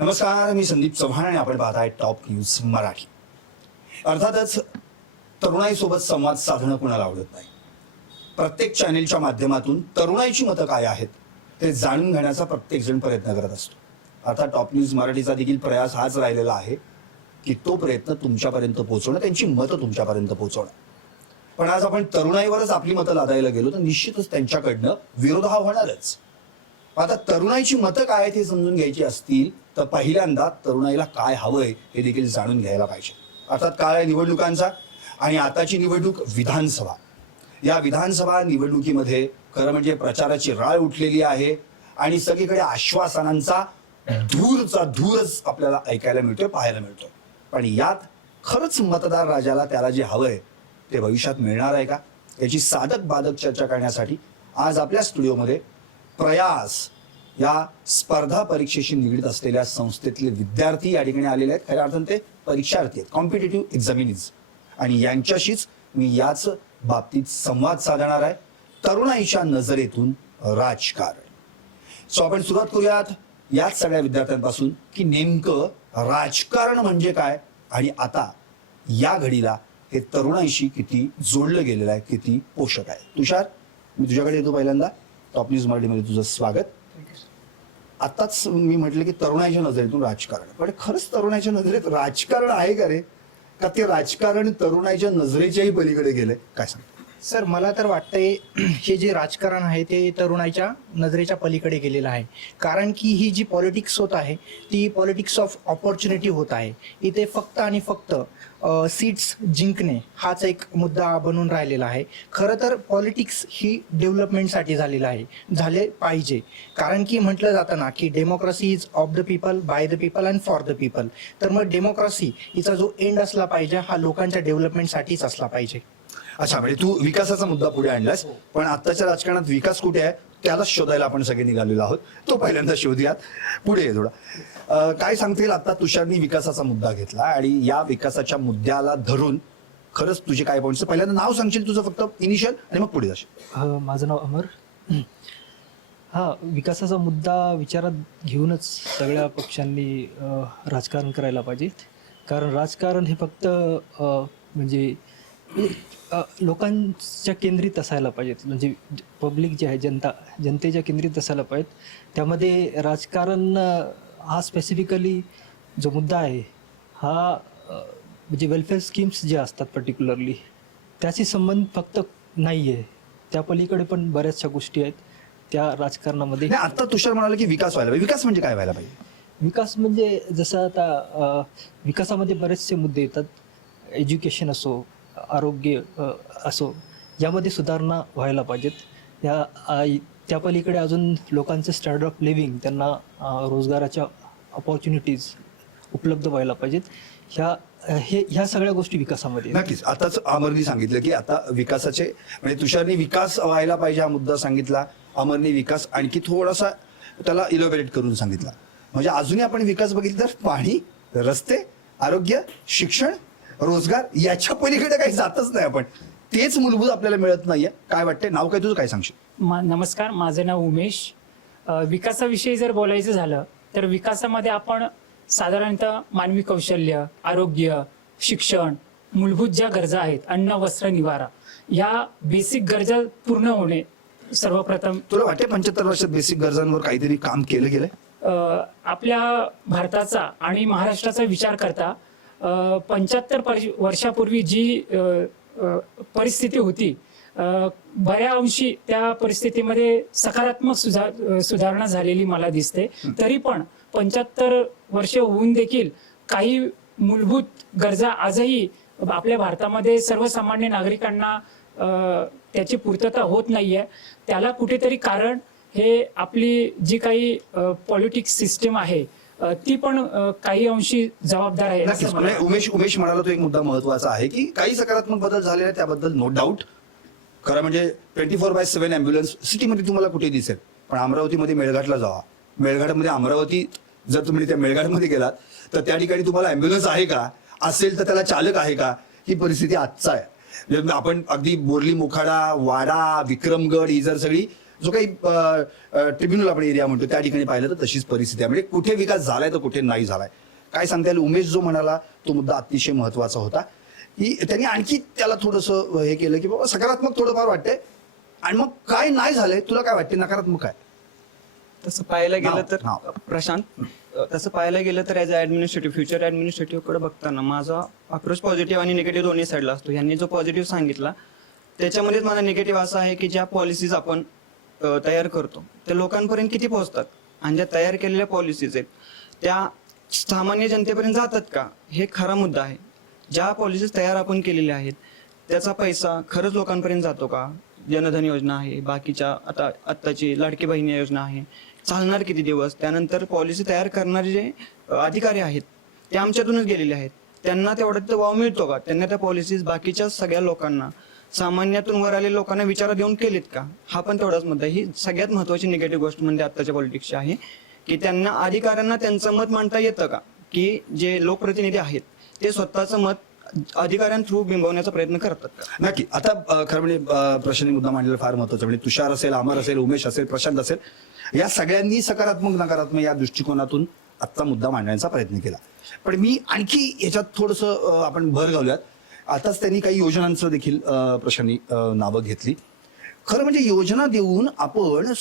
नमस्कार, मी संदीप चव्हाण आणि आपण पाहताय टॉप न्यूज मराठी. अर्थातच तरुणाईसोबत संवाद साधणं कुणाला आवडत नाही. प्रत्येक चॅनेलच्या माध्यमातून तरुणाईची मतं काय आहेत ते जाणून घेण्याचा प्रत्येक जण प्रयत्न करत असतो. अर्थात टॉप न्यूज मराठीचा देखील प्रयास हाच राहिलेला आहे की तो प्रयत्न तुमच्यापर्यंत पोहोचवणं, त्यांची मतं तुमच्यापर्यंत पोहोचवणं. पण आज आपण तरुणाईवरच आपली मतं लादायला गेलो तर निश्चितच त्यांच्याकडनं विरोधाभास होणारच. आता तरुणाईची मतं काय आहेत हे समजून घ्यायची असतील तर पहिल्यांदा तरुणाईला काय हवंय हे देखील जाणून घ्यायला पाहिजे. अर्थात काळ आहे निवडणुकांचा आणि आताची निवडणूक विधानसभा. या विधानसभा निवडणुकीमध्ये खरं म्हणजे प्रचाराची राळ उठलेली आहे आणि सगळीकडे आश्वासनांचा धूरच आपल्याला ऐकायला मिळतोय, पाहायला मिळतोय. पण यात खरंच मतदार राजाला त्याला जे हवंय ते भविष्यात मिळणार आहे का, याची साधक बाधक चर्चा करण्यासाठी आज आपल्या स्टुडिओमध्ये प्रयास या स्पर्धा परीक्षेशी निगडीत असलेल्या संस्थेतले विद्यार्थी या ठिकाणी आलेले आहेत. खऱ्या अर्थाने ते परीक्षार्थी आहेत, कॉम्पिटिटिव्ह एक्झामिनीज, आणि यांच्याशीच मी याच बाबतीत संवाद साधणार आहे. तरुणाईच्या नजरेतून राजकारण. सो आपण सुरुवात करूयात याच सगळ्या विद्यार्थ्यांपासून की नेमकं राजकारण म्हणजे काय आणि आता या घडीला हे तरुणाईशी किती जोडलं गेलेलं आहे, किती पोषक आहे. तुषार, मी तुझ्याकडे येतो पहिल्यांदा. टॉप न्यूज मराठीमध्ये तुझं स्वागत. आताच मी म्हटलं की तरुणाईच्या नजरेतून राजकारण, पण खरंच तरुणाईच्या नजरेत राजकारण आहे का रे, का ते राजकारण तरुणाईच्या नजरेच्याही पलीकडे गेले, काय सांग? सर, मला तर वाटतंय हे जे राजकारण आहे ते तरुणाईच्या नजरेच्या पलीकडे गेलेलं आहे. कारण की ही जी पॉलिटिक्स होत आहे ती पॉलिटिक्स ऑफ ऑपॉर्च्युनिटी होत आहे. इथे फक्त आणि फक्त सीट्स जिंकणे हाच एक मुद्दा बनून राहिलेला आहे. खरं तर पॉलिटिक्स ही डेव्हलपमेंटसाठी झालेलं आहे, झाले पाहिजे. कारण की म्हटलं जातं ना की democracy is of the people, by the people and for the people. तर मग डेमोक्रेसी हिचा जो एंड असला पाहिजे हा लोकांच्या डेव्हलपमेंटसाठीच असला पाहिजे. अच्छा, म्हणजे तू विकासाचा मुद्दा पुढे आणलास, पण आताच्या राजकारणात विकास कुठे आहे त्यालाच शोधायला आपण सगळे निघालेलो आहोत. तो पहिल्यांदा शोधूयात. पुढे ये थोडा. काय सांगतील, आता तुषारनी विकासाचा मुद्दा घेतला आणि या विकासाच्या मुद्द्याला धरून खरंच तुझे काय पॉईंट्स, पहिल्यांदा नाव सांगशील तुझं फक्त इनिशियल आणि मग पुढे जाशील. माझं नाव अमर. विकासाचा मुद्दा विचारात घेऊनच सगळ्या पक्षांनी राजकारण करायला पाहिजे. कारण राजकारण हे फक्त म्हणजे लोकांच्या केंद्रित असायला पाहिजेत. म्हणजे पब्लिक जे आहे, जनतेच्या केंद्रित असायला पाहिजेत. त्यामध्ये राजकारण हा स्पेसिफिकली जो मुद्दा आहे हा म्हणजे वेलफेअर स्कीम्स ज्या असतात पर्टिक्युलरली त्याची संबंध फक्त नाही आहे, त्या पलीकडे पण बऱ्याचशा गोष्टी आहेत त्या राजकारणामध्ये. आता तुषार म्हणाला की विकास व्हायला पाहिजे. विकास म्हणजे काय व्हायला पाहिजे? विकास म्हणजे जसं आता विकासामध्ये बरेचसे मुद्दे येतात. एज्युकेशन असो, आरोग्य असो, यामध्ये सुधारणा व्हायला पाहिजेत. त्या पलीकडे अजून लोकांचे स्टँडर्ड ऑफ लिव्हिंग, त्यांना रोजगाराच्या अपॉर्च्युनिटीज उपलब्ध व्हायला पाहिजेत. ह्या सगळ्या गोष्टी विकासामध्ये. नक्कीच. आताच अमरनी सांगितलं की आता विकासाचे म्हणजे तुषारनी विकास व्हायला पाहिजे हा मुद्दा सांगितला, अमरनी विकास आणखी थोडासा त्याला इलॉबरेट करून सांगितला. म्हणजे अजूनही आपण विकास बघितला तर पाणी, रस्ते, आरोग्य, शिक्षण, रोजगार याच्या पलीकडे काही जातच नाही आपण. तेच मूलभूत आपल्याला मिळत नाहीये. काय वाटतंय? नाव काय तुझं, काय सांगशील? नमस्कार, माझं नाव उमेश. विकासाविषयी जर बोलायचं झालं तर विकासामध्ये आपण साधारणतः मानवी कौशल्य, आरोग्य, शिक्षण, मूलभूत ज्या गरजा आहेत, अन्न, वस्त्र, निवारा, या बेसिक गरजा पूर्ण होणे सर्वप्रथम. तुला वाटते 75 वर्षात बेसिक गरजांवर काहीतरी काम केलं गेलंय? आपल्या भारताचा आणि महाराष्ट्राचा विचार करता 75 वर्षापूर्वी जी परिस्थिती होती, बऱ्या अंशी त्या परिस्थितीमध्ये सकारात्मक सुधारणा झालेली मला दिसते. तरी पण 75 वर्ष होऊन देखील काही मूलभूत गरजा आजही आपल्या भारतामध्ये सर्वसामान्य नागरिकांना त्याची पूर्तता होत नाहीये. त्याला कुठेतरी कारण हे आपली जी काही पॉलिटिक्स सिस्टीम आहे ती पण काही अंशी जबाबदार आहे. उमेश म्हणाला तो एक मुद्दा महत्वाचा आहे की काही सकारात्मक बदल झाले आहेत, त्याबद्दल नो डाऊट. खरं म्हणजे 24/7 ॲम्ब्युलन्स सिटीमध्ये तुम्हाला कुठे दिसेल, पण अमरावतीमध्ये मेळघाटला जावा. मेळघाटमध्ये अमरावती जर तुम्ही त्या मेळघाटमध्ये गेलात तर त्या ठिकाणी तुम्हाला ॲम्ब्युलन्स आहे का, असेल तर त्याला चालक आहे का, ही परिस्थिती आजचा आहे. आपण अगदी बोर्ली, मोखाडा, वाडा, विक्रमगड ही जर सगळी जो काही ट्रिब्युनल आपण एरिया म्हणतो त्या ठिकाणी पाहिलं तर तशीच परिस्थिती आहे. म्हणजे कुठे विकास झालाय तर कुठे नाही झालाय. काय सांगता येईल? उमेश जो म्हणाला तो मुद्दा अतिशय महत्वाचा होता की त्यांनी आणखी त्याला थोडंसं हे केलं की बाबा सकारात्मक थोडंफार वाटतंय. आणि मग काय नाही झालंय तुला काय वाटते? नकारात्मक काय? तसं पाहायला गेलं तर नाव. प्रशांत, तसं पाहायला गेलं तर ॲज अ ॲडमिनिस्ट्रेटिव्ह फ्युचर ॲडमिनिस्ट्रेटिव्हकडे बघताना माझा अप्रोच पॉझिटिव्ह आणि निगेटिव्ह दोन्ही साईडला असतो. यांनी जो पॉझिटिव्ह सांगितला त्याच्यामध्येच मला निगेटिव्ह असा आहे की ज्या पॉलिसीज आपण तयार करतो त्या लोकांपर्यंत किती पोहोचतात आणि ज्या तयार केलेल्या पॉलिसीज आहेत त्या सामान्य जनतेपर्यंत जातात का, हे खरा मुद्दा आहे. ज्या पॉलिसीज तयार आपण केलेल्या आहेत त्याचा पैसा खरंच लोकांपर्यंत जातो का? जनधन योजना आहे, बाकीच्या आत्ताची लाडकी बहिणी योजना आहे, चालणार किती दिवस? त्यानंतर पॉलिसी तयार करणारे जे अधिकारी आहेत ते आमच्यातूनच गेलेले आहेत, त्यांना तेवढा वाव मिळतो का? त्यांना त्या पॉलिसीज बाकीच्या सगळ्या लोकांना, सामान्यातून वर आलेल्या लोकांना विचारात घेऊन केलेत का? हा पण तेवढाच मुद्दा. ही सगळ्यात महत्वाची निगेटिव्ह गोष्ट म्हणजे आत्ताच्या पॉलिटिक्सची आहे की त्यांना अधिकाऱ्यांना त्यांचं मत मांडता येतं का, की जे लोकप्रतिनिधी आहेत ते स्वतःचं मत अधिकाऱ्यां थ्रू बिंबवण्याचा प्रयत्न करतात का? नक्की. आता खरं म्हणजे प्रश्न मुद्दा मांडलेला फार महत्वाचा. म्हणजे तुषार असेल, अमर असेल, उमेश असेल, प्रशांत असेल, या सगळ्यांनी सकारात्मक नकारात्मक या दृष्टिकोनातून आजचा मुद्दा मांडण्याचा प्रयत्न केला. पण मी आणखी याच्यात थोडंसं आपण भर घालूयात. आताच त्यांनी काही योजनांचं देखील प्रशांनी नावं घेतली. खरं म्हणजे योजना देऊन आपण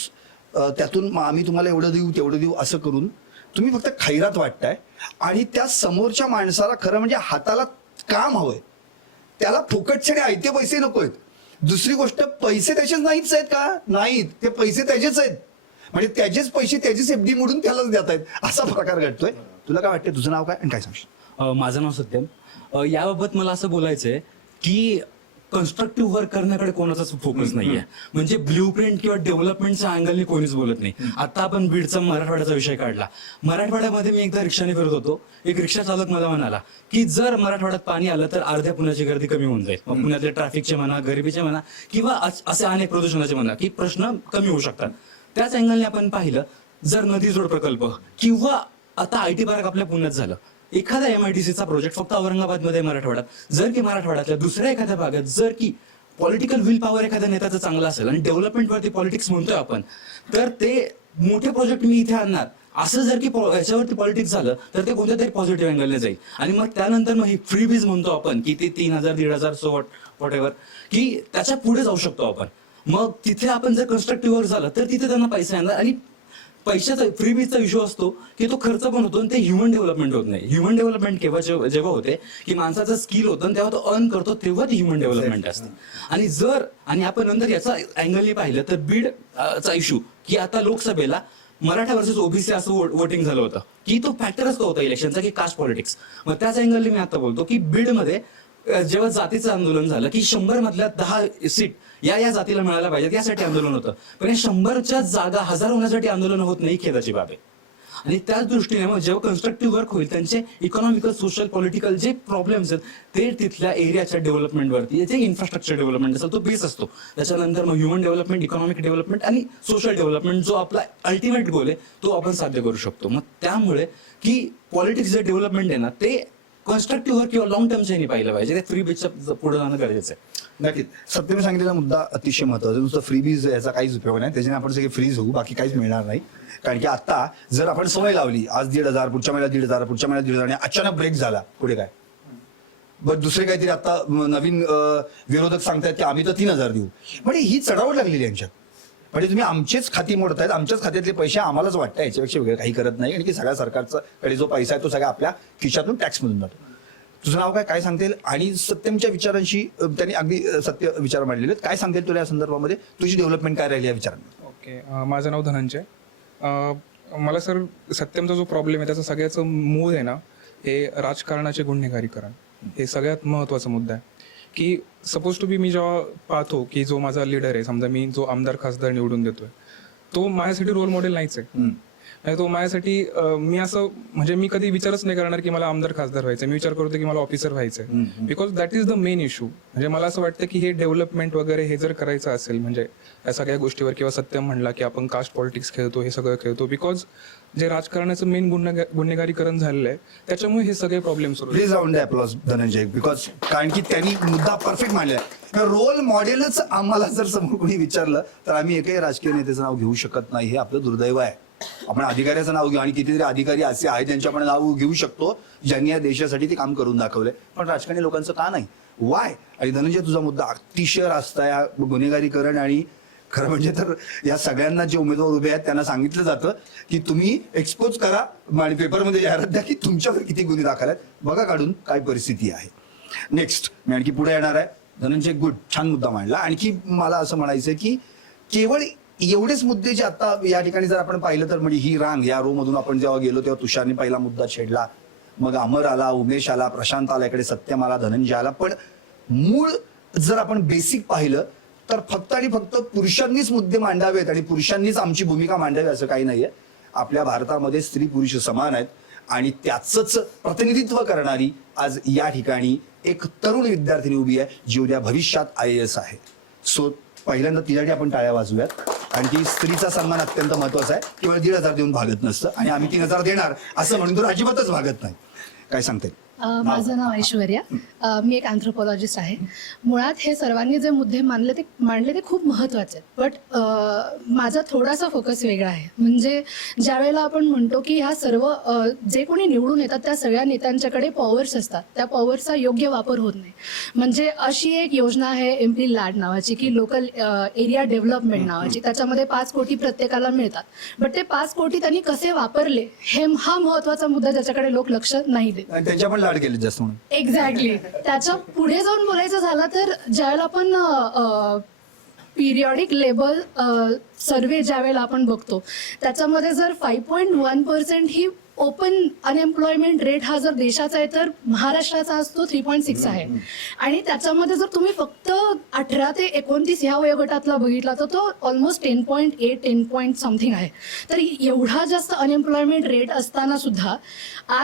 त्यातून आम्ही तुम्हाला एवढं देऊ तेवढं देऊ असं करून तुम्ही फक्त खैरात वाटताय आणि त्या समोरच्या माणसाला खरं म्हणजे हाताला काम हवंय, त्याला फुकटचे आयते पैसे नकोयत. दुसरी गोष्ट, पैसे त्याचेच नाहीच आहेत का? नाहीत, ते पैसे त्याचेच आहेत. म्हणजे त्याचेच पैसे त्याचीच एफडी मोडून त्यालाच देत आहेत, असा प्रकार घडतोय. तुला काय वाटतं? तुझं नाव काय आणि काय सांगशील? माझं नाव सत्यम. याबाबत मला असं बोलायचंय की कन्स्ट्रक्टिव्ह वर्क करण्याकडे कोणाचाच फोकस नाहीये. म्हणजे ब्ल्यूप्रिंट किंवा डेव्हलपमेंटच्या अँगलने कोणीच बोलत नाही. आता आपण बीडचा मराठवाड्याचा विषय काढला. मराठवाड्यामध्ये मी एकदा रिक्षाने फिरत होतो. एक रिक्षा चालक मला म्हणाला की जर मराठवाड्यात पाणी आलं तर अर्ध्या पुण्याची गर्दी कमी होऊन जाईल. मग पुण्यातले ट्रॅफिकचे म्हणा, गरिबीचे म्हणा किंवा असे अनेक प्रदूषणाचे म्हणा की प्रश्न कमी होऊ शकतात. त्याच अँगलने आपण पाहिलं, जर नदी जोड प्रकल्प किंवा आता आयटी पार्क आपल्या पुण्यात झालं, एखादा MIDCचा प्रोजेक्ट फक्त औरंगाबादमध्ये मराठवाड्यात, जर की मराठवाड्यातल्या दुसऱ्या एखाद्या भागात जर की पॉलिटिकल विल पॉवर एखाद्या नेत्याचं चांगलं असेल आणि डेव्हलपमेंटवरती पॉलिटिक्स म्हणतोय आपण, तर ते मोठे प्रोजेक्ट मी इथे आणणार असं जर की याच्यावरती पॉलिटिक्स झालं तर ते कोणत्या तरी पॉझिटिव्ह अँगलने जाईल. आणि मग त्यानंतर मग ही फ्री बीज म्हणतो आपण की ते 3,000 1,500 सो वॉट एव्हर, की त्याच्या पुढे जाऊ शकतो आपण. मग तिथे आपण जर कन्स्ट्रक्टिव्ह वर्क झालं तर तिथे त्यांना पैसा येणार. आणि पैशाचा फ्रीबीजचा इश्यू असतो की तो खर्च पण होतो आणि ते ह्युमन डेव्हलपमेंट होत नाही. ह्युमन डेव्हलपमेंट जेव्हा होते की माणसाचं स्किल होतं तेव्हा तो अर्न करतो, तेव्हा ती ह्युमन डेव्हलपमेंट असते. आणि आपण नंतर याचा अँगलने पाहिलं तर बीड चा इश्यू की आता लोकसभेला मराठा वर्सेस ओबीसी असं वोटिंग झालं होतं की तो फॅक्टरच तो होता इलेक्शनचा की कास्ट पॉलिटिक्स. मग त्याच अँगलने मी आता बोलतो की बीडमध्ये जेव्हा जातीचं आंदोलन झालं की 100 मधल्या 10 सीट या जातीला मिळायला पाहिजेत यासाठी आंदोलन होतं. पण या 100च्या जागा 1000 होण्यासाठी आंदोलन होत नाही, खेदाची बाब आहे. आणि त्याच दृष्टीने मग जेव्हा कन्स्ट्रक्टिव्ह वर्क होईल त्यांचे इकॉनॉमिकल, सोशल, पॉलिटिकल जे प्रॉब्लेम्स आहेत ते तिथल्या एरियाच्या डेव्हलपमेंटवरती, जे इन्फ्रास्ट्रक्चर डेव्हलपमेंट असेल तो बेस असतो. त्याच्यानंतर मग ह्युमन डेव्हलपमेंट, इकॉनॉमिक डेव्हलपमेंट आणि सोशल डेव्हलपमेंट जो आपला अल्टिमेट गोल आहे तो आपण साध्य करू शकतो. मग त्यामुळे की पॉलिटिक्स जे डेव्हलपमेंट आहे ना ते कन्स्ट्रक्टिव्ह वर्क किंवा लॉंग टर्मच्या नाही पाहिलं पाहिजे. ते फ्री बीजच्या पुढे जाणं गरजेचं आहे. नक्कीच. सत्यने सांगितलेला मुद्दा अतिशय महत्वाचा. नुसतं फ्री बीज याचा काहीच उपयोग नाही, त्याच्याने आपण सगळे फ्रीज होऊ, बाकी काहीच मिळणार नाही. कारण की आता जर आपण सवय लावली, आज 1,500, पुढच्या महिन्यात 1,500, पुढच्या महिन्यात 1,500 आणि अचानक ब्रेक झाला, पुढे काय? बरं दुसरे काहीतरी आता नवीन विरोधक सांगतायत की आम्ही तर 3,000 देऊ. म्हणजे ही चढावट लागलेली यांच्यात. म्हणजे तुम्ही आमचेच खाती मोडतायत, आमच्याच खात्यातले पैसे आम्हालाच वाटतं, याच्यापेक्षा वेगळं काही करत नाही. आणि की सगळ्या सरकारचा कडे जो पैसा आहे तो सगळा आपल्या खिशातून टॅक्समधून जातो. तुझं नाव काय सांगता येईल? आणि सत्यमच्या विचारांशी त्यांनी अगदी सत्य विचार मांडलेले आहेत. काय सांगता येईल तुला या संदर्भामध्ये? तुझी डेव्हलपमेंट काय राहिली या विचारांमध्ये? ओके, माझं नाव धनंजय. मला सर सत्यमचा जो प्रॉब्लेम आहे त्याचं सगळ्याचं मूळ आहे ना, हे राजकारणाचे गुन्हेगारीकरण. हे सगळ्यात महत्त्वाचा मुद्दा आहे की सपोज टू बी मी जेव्हा पाहतो की जो माझा लीडर आहे, समजा मी जो आमदार खासदार निवडून देतोय तो माझ्यासाठी रोल मॉडेल नाहीच आहे. आणि तो माझ्यासाठी मी असं म्हणजे मी कधी विचारच नाही करणार की मला आमदार खासदार व्हायचं, मी विचार करतो की मला ऑफिसर व्हायचंय. Because that is the main issue. म्हणजे मला असं वाटतं की हे डेव्हलपमेंट वगैरे हे जर करायचं असेल म्हणजे या सगळ्या गोष्टीवर, किंवा सत्यम म्हणला की आपण कास्ट पॉलिटिक्स खेळतो, हे सगळं खेळतो, बिकॉज जे राजकारणाचं मेन गुन्हेगारीकरण झालेलं आहे त्याच्यामुळे हे सगळे प्रॉब्लेम सुरू आहेत. Please round applause Dhananjay, because कारण की त्यांनी मुद्दा परफेक्ट मांडलाय. रोल मॉडेलच आम्हाला जर समोर कोणी विचारलं तर आम्ही एकही राजकीय नेत्याचं नाव घेऊ शकत नाही, हे आपलं दुर्दैव आहे. आपण अधिकाऱ्याचं नाव घेऊ, आणि कितीतरी अधिकारी असे आहेत ज्यांचे आपण नाव घेऊ शकतो ज्यांनी या देशासाठी ते काम करून दाखवलंय, पण राजकारणी लोकांचं का नाही, वाय? आणि धनंजय, तुझा मुद्दा अतिशय रास्त आहे. या गुन्हेगारीकरण आणि खरं म्हणजे तर या सगळ्यांना जे उमेदवार उभे आहेत त्यांना सांगितलं जातं की तुम्ही एक्सपोज करा आणि पेपरमध्ये जाहिरात द्या की तुमच्यावर किती गुन्हे दाखल आहेत, बघा काढून काय परिस्थिती आहे. नेक्स्ट मी आणखी पुढे येणार आहे. धनंजय, गुड, छान मुद्दा मांडला. आणखी मला असं म्हणायचं की केवळ एवढेच मुद्दे जे आता या ठिकाणी जर आपण पाहिलं तर म्हणजे ही रांग या रो मधून आपण जेव्हा गेलो तेव्हा तुषारने पहिला मुद्दा छेडला, मग अमर आला, उमेश आला, प्रशांत आला, इकडे सत्यम आला, धनंजय आला. पण मूळ जर आपण बेसिक पाहिलं तर फक्त आणि फक्त पुरुषांनीच मुद्दे मांडावेत आणि पुरुषांनीच आमची भूमिका मांडावी असं काही नाहीये. आपल्या भारतामध्ये स्त्री पुरुष समान आहेत आणि त्याचंच प्रतिनिधित्व करणारी आज या ठिकाणी एक तरुण विद्यार्थिनी उभी आहे जी उद्या भविष्यात IAS आहे. सो पहिल्यांदा तिच्यासाठी आपण टाळ्या वाजवूयात. आणि ती स्त्रीचा सन्मान अत्यंत महत्वाचा आहे. केवळ 1,500 देऊन भागत नसतं आणि आम्ही 3,000 देणार असं म्हणून तर अजिबातच भागत नाही. काय सांगते? माझं नाव ऐश्वर्या. मी एक अँथ्रोपॉलॉजिस्ट आहे. मुळात हे सर्वांनी जे मुद्दे मांडले ते खूप महत्त्वाचे आहेत, बट माझा थोडासा फोकस वेगळा आहे. म्हणजे ज्या वेळेला आपण म्हणतो की ह्या सर्व जे कोणी निवडून येतात त्या सगळ्या नेत्यांच्याकडे पॉवर्स असतात, त्या पॉवरचा योग्य वापर होत नाही. म्हणजे अशी एक योजना आहे MP लॅड नावाची, की लोकल एरिया डेव्हलपमेंट नावाची, त्याच्यामध्ये 5 कोटी प्रत्येकाला मिळतात. बट ते 5 कोटी त्यांनी कसे वापरले हा महत्त्वाचा मुद्दा ज्याच्याकडे लोक लक्ष नाही देत. आणि त्यांच्या पण लाड केले जास्त म्हणून. एक्झॅक्टली. त्याच्या पुढे जाऊन बोलायचं झालं तर ज्यावेळेला आपण पिरियॉडिक लेबर सर्वे ज्यावेळेला आपण बघतो त्याच्यामध्ये जर 5.1% ही ओपन अनएम्प्लॉयमेंट रेट हा जर देशाचा आहे तर महाराष्ट्राचा असतो 3.6 आहे. आणि त्याच्यामध्ये जर तुम्ही फक्त 18 ते 29 ह्या वयोगटातला बघितला तर तो ऑलमोस्ट 10.8 10 पॉईंट समथिंग आहे. तर एवढा जास्त अनएम्प्लॉयमेंट रेट असताना सुद्धा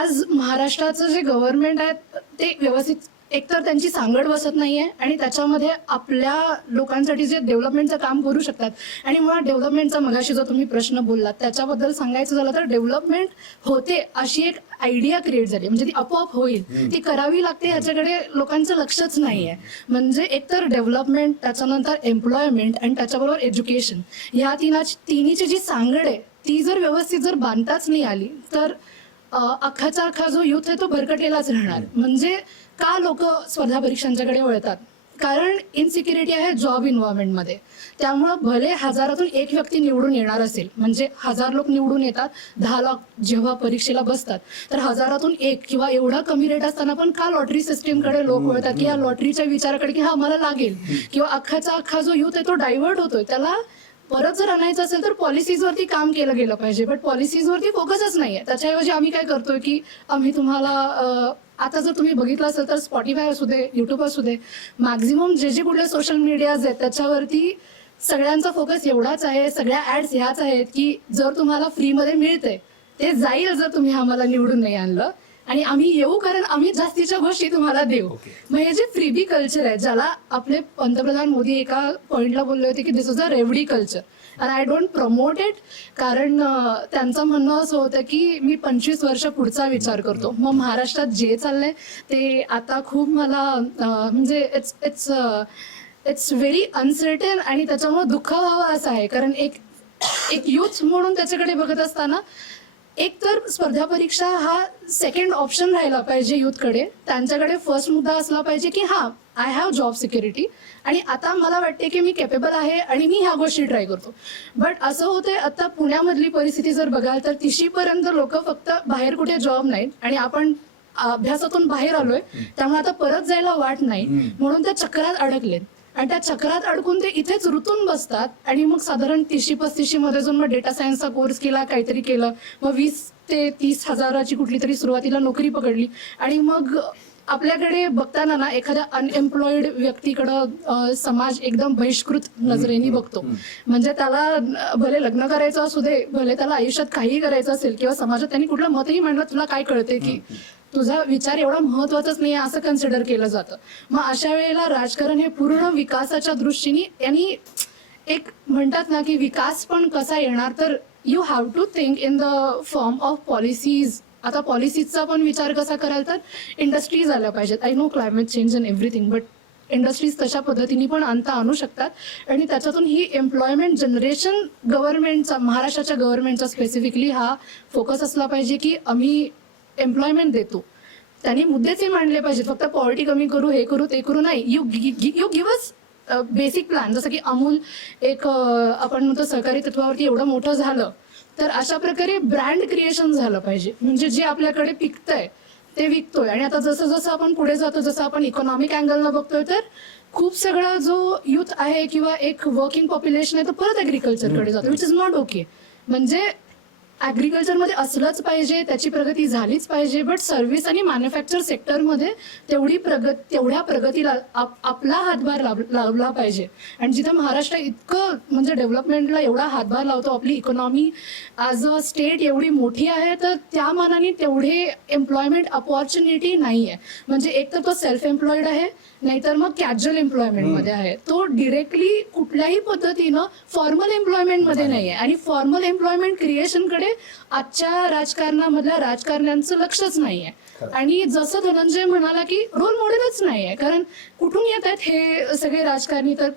आज महाराष्ट्राचं जे गव्हर्नमेंट आहे ते व्यवस्थित एकतर त्यांची सांगड बसत नाहीये आणि त्याच्यामध्ये आपल्या लोकांसाठी जे डेव्हलपमेंटचं काम करू शकतात. आणि मुळात डेव्हलपमेंटचा मगाशी जो तुम्ही प्रश्न बोललात त्याच्याबद्दल सांगायचं झालं तर डेव्हलपमेंट होते अशी एक आयडिया क्रिएट झाली, म्हणजे ती आपोआप होईल, ती करावी लागते याच्याकडे लोकांचं लक्षच नाहीये. म्हणजे एकतर डेव्हलपमेंट, त्याच्यानंतर एम्प्लॉयमेंट आणि त्याच्याबरोबर एज्युकेशन, ह्या तिन्हीची जी सांगड आहे ती जर व्यवस्थित जर बांधताच नाही आली तर अख्खाचा अख्खा जो युथ आहे तो भरकटलेलाच राहणार. म्हणजे का लोक स्पर्धा परीक्षांच्याकडे वळतात? कारण इनसिक्युरिटी आहे जॉब इन्व्हायरमेंटमध्ये. त्यामुळं भले 1000तून 1 व्यक्ती निवडून येणार असेल, म्हणजे 1000 लोक निवडून येतात, 10 लाख जेव्हा परीक्षेला बसतात तर 1000तून 1 किंवा एवढा कमी रेट असताना पण का लॉटरी सिस्टीमकडे लोक वळतात की या लॉटरीच्या विचाराकडे की हा मला लागेल, किंवा अख्खाचा अख्खा जो युथ आहे तो डायव्हर्ट होतोय. त्याला परत जर आणायचं असेल तर पॉलिसीजवरती काम केलं गेलं पाहिजे, बट पॉलिसीजवरती फोकसच नाहीये. त्याच्याऐवजी आम्ही काय करतोय की आम्ही तुम्हाला आता जर तुम्ही बघितलं असेल तर स्पॉटीफाय असू दे, युट्यूब असू दे, मॅक्झिमम जे कुठले सोशल मीडियाज आहेत त्याच्यावरती सगळ्यांचा फोकस एवढाच आहे, सगळ्या ऍड्स ह्याच आहेत की जर तुम्हाला फ्रीमध्ये मिळतंय ते जाईल जर तुम्ही आम्हाला निवडून नाही आणलं, आणि आम्ही येऊ कारण आम्ही जास्तीच्या गोष्टी तुम्हाला देऊ. मग हे जे फ्रीबी कल्चर आहे, ज्याला आपले पंतप्रधान मोदी एका पॉइंटला बोलले होते की दिस इज अ रेवडी culture, and I don't promote it. कारण त्यांचं म्हणणं असं होतं की मी 25 वर्ष पुढचा विचार करतो. मग महाराष्ट्रात जे चाललंय ते आता खूप मला म्हणजे इट्स व्हेरी अनसर्टेन आणि त्याच्यामुळे दुःख व्हावं असं आहे. कारण एक युथ म्हणून त्याच्याकडे बघत असताना एक तर स्पर्धा परीक्षा हा सेकंड ऑप्शन राहिला पाहिजे युथकडे. त्यांच्याकडे फर्स्ट मुद्दा असला पाहिजे की हा आय हॅव जॉब सिक्युरिटी आणि आता मला वाटते की मी केपेबल आहे आणि मी ह्या गोष्टी ट्राय करतो. बट असं होतंय आता पुण्यामधली परिस्थिती जर बघाल तर 30शी पर्यंत लोक फक्त बाहेर कुठे जॉब नाहीत आणि आपण अभ्यासातून बाहेर आलोय त्यामुळे आता परत जायला वाट नाही म्हणून त्या चक्रात अडकलेत. आणि त्या चक्रात अडकून ते इथेच रुतून बसतात आणि मग साधारण 30-35 मध्ये जाऊन मग डेटा सायन्सचा कोर्स केला, काहीतरी केलं, मग 20 ते 30 हजाराची कुठली तरी सुरुवातीला नोकरी पकडली आणि मग आपल्याकडे बघताना ना एखाद्या अनएम्प्लॉईड व्यक्तीकडं समाज एकदम बहिष्कृत नजरेने बघतो. म्हणजे त्याला भले लग्न करायचं असू दे, भले त्याला आयुष्यात काहीही करायचं असेल किंवा समाजात त्यांनी कुठलं मतही मांडलं, तुला काय कळते की तुझा विचार एवढा महत्वाचाच नाही असं कन्सिडर केलं जातं. मग अशा वेळेला राजकारण हे पूर्ण विकासाच्या दृष्टीने यांनी एक म्हणतात ना की विकास पण कसा येणार, तर you have to think in the form of policies. आता पॉलिसीजचा पण विचार कसा कराल तर इंडस्ट्रीज आल्या पाहिजेत. I know climate change and everything, but industries तशा पद्धतीने पण आणता आणू शकतात आणि त्याच्यातून ही एम्प्लॉयमेंट जनरेशन गव्हर्नमेंटचा, महाराष्ट्राच्या गव्हर्नमेंटचा स्पेसिफिकली हा फोकस असला पाहिजे की आम्ही एम्प्लॉयमेंट देतो. त्यांनी मुद्देच हे मांडले पाहिजेत, फक्त पॉवर्टी कमी करू, हे करू, ते करू नाही. You give us basic plan. जसं की अमूल एक आपण म्हणतो सहकारी तत्वावरती एवढं मोठं झालं, तर अशा प्रकारे ब्रँड क्रिएशन झालं पाहिजे. म्हणजे जे आपल्याकडे पिकतंय ते विकतोय. आणि आता जसं जसं आपण पुढे जातो, जसं आपण इकॉनॉमिक अँगलनं बघतोय, तर खूप सगळा जो युथ आहे किंवा एक वर्किंग पॉप्युलेशन आहे तो परत ॲग्रिकल्चरकडे जातो, विच इज नॉट ओके. म्हणजे ॲग्रिकल्चरमध्ये असलंच पाहिजे, त्याची प्रगती झालीच पाहिजे, बट सर्व्हिस आणि मॅन्युफॅक्चर सेक्टरमध्ये तेवढ्या प्रगतीला आपला हातभार लावला पाहिजे. आणि जिथं महाराष्ट्र इतकं म्हणजे डेव्हलपमेंटला एवढा हातभार लावतो, आपली इकॉनॉमी ॲज अ स्टेट एवढी मोठी आहे, तर त्या मानाने तेवढे एम्प्लॉयमेंट अपॉर्च्युनिटी नाही आहे. म्हणजे एक तर तो सेल्फ एम्प्लॉईड आहे, नाहीतर मग कॅज्युअल एम्प्लॉयमेंटमध्ये आहे. तो डिरेक्टली कुठल्याही पद्धतीनं फॉर्मल एम्प्लॉयमेंटमध्ये नाही आहे. आणि फॉर्मल एम्प्लॉयमेंट क्रिएशनकडे आजच्या राजकारणामधल्या राजकारण्यांचं लक्षच नाही आहे. आणि जसं धनंजय म्हणाला की रोल मॉडेलच नाही आहे. कारण कुठून येत आहेत हे सगळे राजकारणी, तर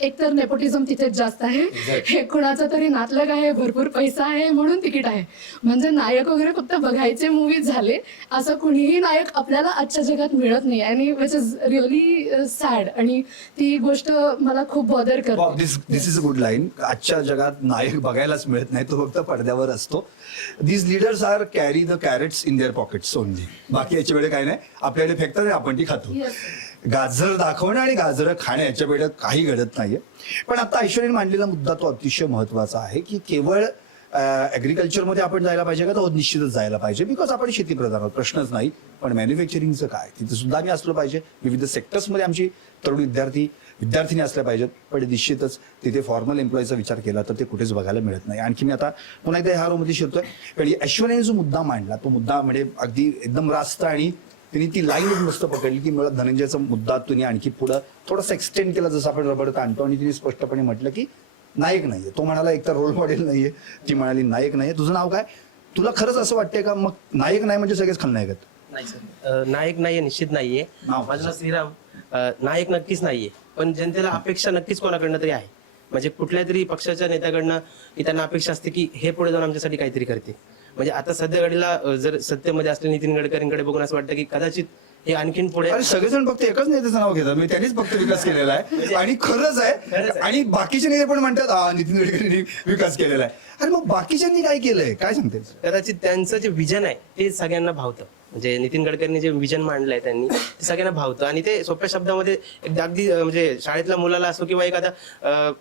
एकतर नेपोटिझम तिथेच जास्त आहे, हे कुणाचं तरी नातलग आहे, भरपूर पैसा आहे म्हणून तिकीट आहे. म्हणजे नायक वगैरे फक्त बघायचे मूवीज झाले, असं कुणीही नायक आपल्याला आजच्या जगात मिळत नाही. आणि विच इज रिअली सॅड. आणि ती गोष्ट मला खूप बॉदर करते. दिस इज अ गुड लाईन. आजच्या जगात नायक बघायलाच मिळत नाही, तो फक्त पडद्यावर असतो. These leaders are carry the carrots in their pockets only. बाकी याच्या वेळे काही नाही, आपल्याकडे फेकतात आणि आपण ती खातो. गाजर दाखवणं आणि गाजरं खाणं याच्या वेळेला काही घडत नाहीये. पण आता ऐश्वर्याने मांडलेला मुद्दा तो अतिशय महत्वाचा आहे की केवळ ॲग्रिकल्चरमध्ये आपण जायला पाहिजे का, तर निश्चितच जायला पाहिजे, बिकॉज आपण शेतीप्रधान आहोत, प्रश्नच नाही. पण मॅन्युफॅक्चरिंगचं काय, तिथे सुद्धा आम्ही असलं पाहिजे. विविध सेक्टर्समध्ये आमची तरुण विद्यार्थिनी असल्या पाहिजेत. पण निश्चितच तिथे फॉर्मल एम्प्लॉईचा विचार केला तर ते कुठेच बघायला मिळत नाही. आणखी मी आता पुन्हा एकदा ह्या रोमध्ये शिरतोय, पण ऐश्वर्याने जो मुद्दा मांडला तो मुद्दा म्हणजे अगदी एकदम रास्त, आणि तिने ती लाईनच मस्त पकडली की मला धनंजयचा मुद्दा तुम्ही आणखी पुढं थोडासा एक्सटेंड केला, जसं आपण रबड आणतो. आणि तिने स्पष्टपणे म्हटलं की नायक नाहीये. तो म्हणाला एकतर रोल मॉडेल नाहीये, ती म्हणाली नायक नाहीये. तुझं नाव काय? तुला खरंच असं वाटतंय का मग नायक नाही म्हणजे सगळेच खलनायक आहेत? नाही सर, नायक नाहीये, निश्चित नाहीये. नाव माझं नाव श्रीराम. नायक नक्कीच नाहीये, पण जनतेला अपेक्षा नक्कीच कोणाकडनं तरी आहे. म्हणजे कुठल्या तरी पक्षाच्या नेत्याकडनं की त्यांना अपेक्षा असते की हे पुढे जाऊन आमच्यासाठी काहीतरी करते. म्हणजे आता सध्या घडीला जर सत्तेमध्ये असले नितीन गडकरींकडे बघून असं वाटतं की कदाचित हे आणखीन पुढे. अरे सगळेजण फक्त एकच नेत्याचं नाव घेतात, मी त्यांनीच फक्त विकास केलेला आहे आणि खरंच आहे. आणि बाकीचे नेते पण म्हणतात नितीन गडकरींनी विकास केलेला आहे. अरे मग बाकीच्यांनी काय केलंय, काय सांगते? कदाचित त्यांचं जे विजन आहे ते सगळ्यांना भावतं. म्हणजे नितीन गडकरींनी जे विजन मांडलंय त्यांनी ते सगळ्यांना भावतं. आणि ते सोप्या शब्दामध्ये अगदी म्हणजे शाळेतल्या मुलाला असो किंवा एखादा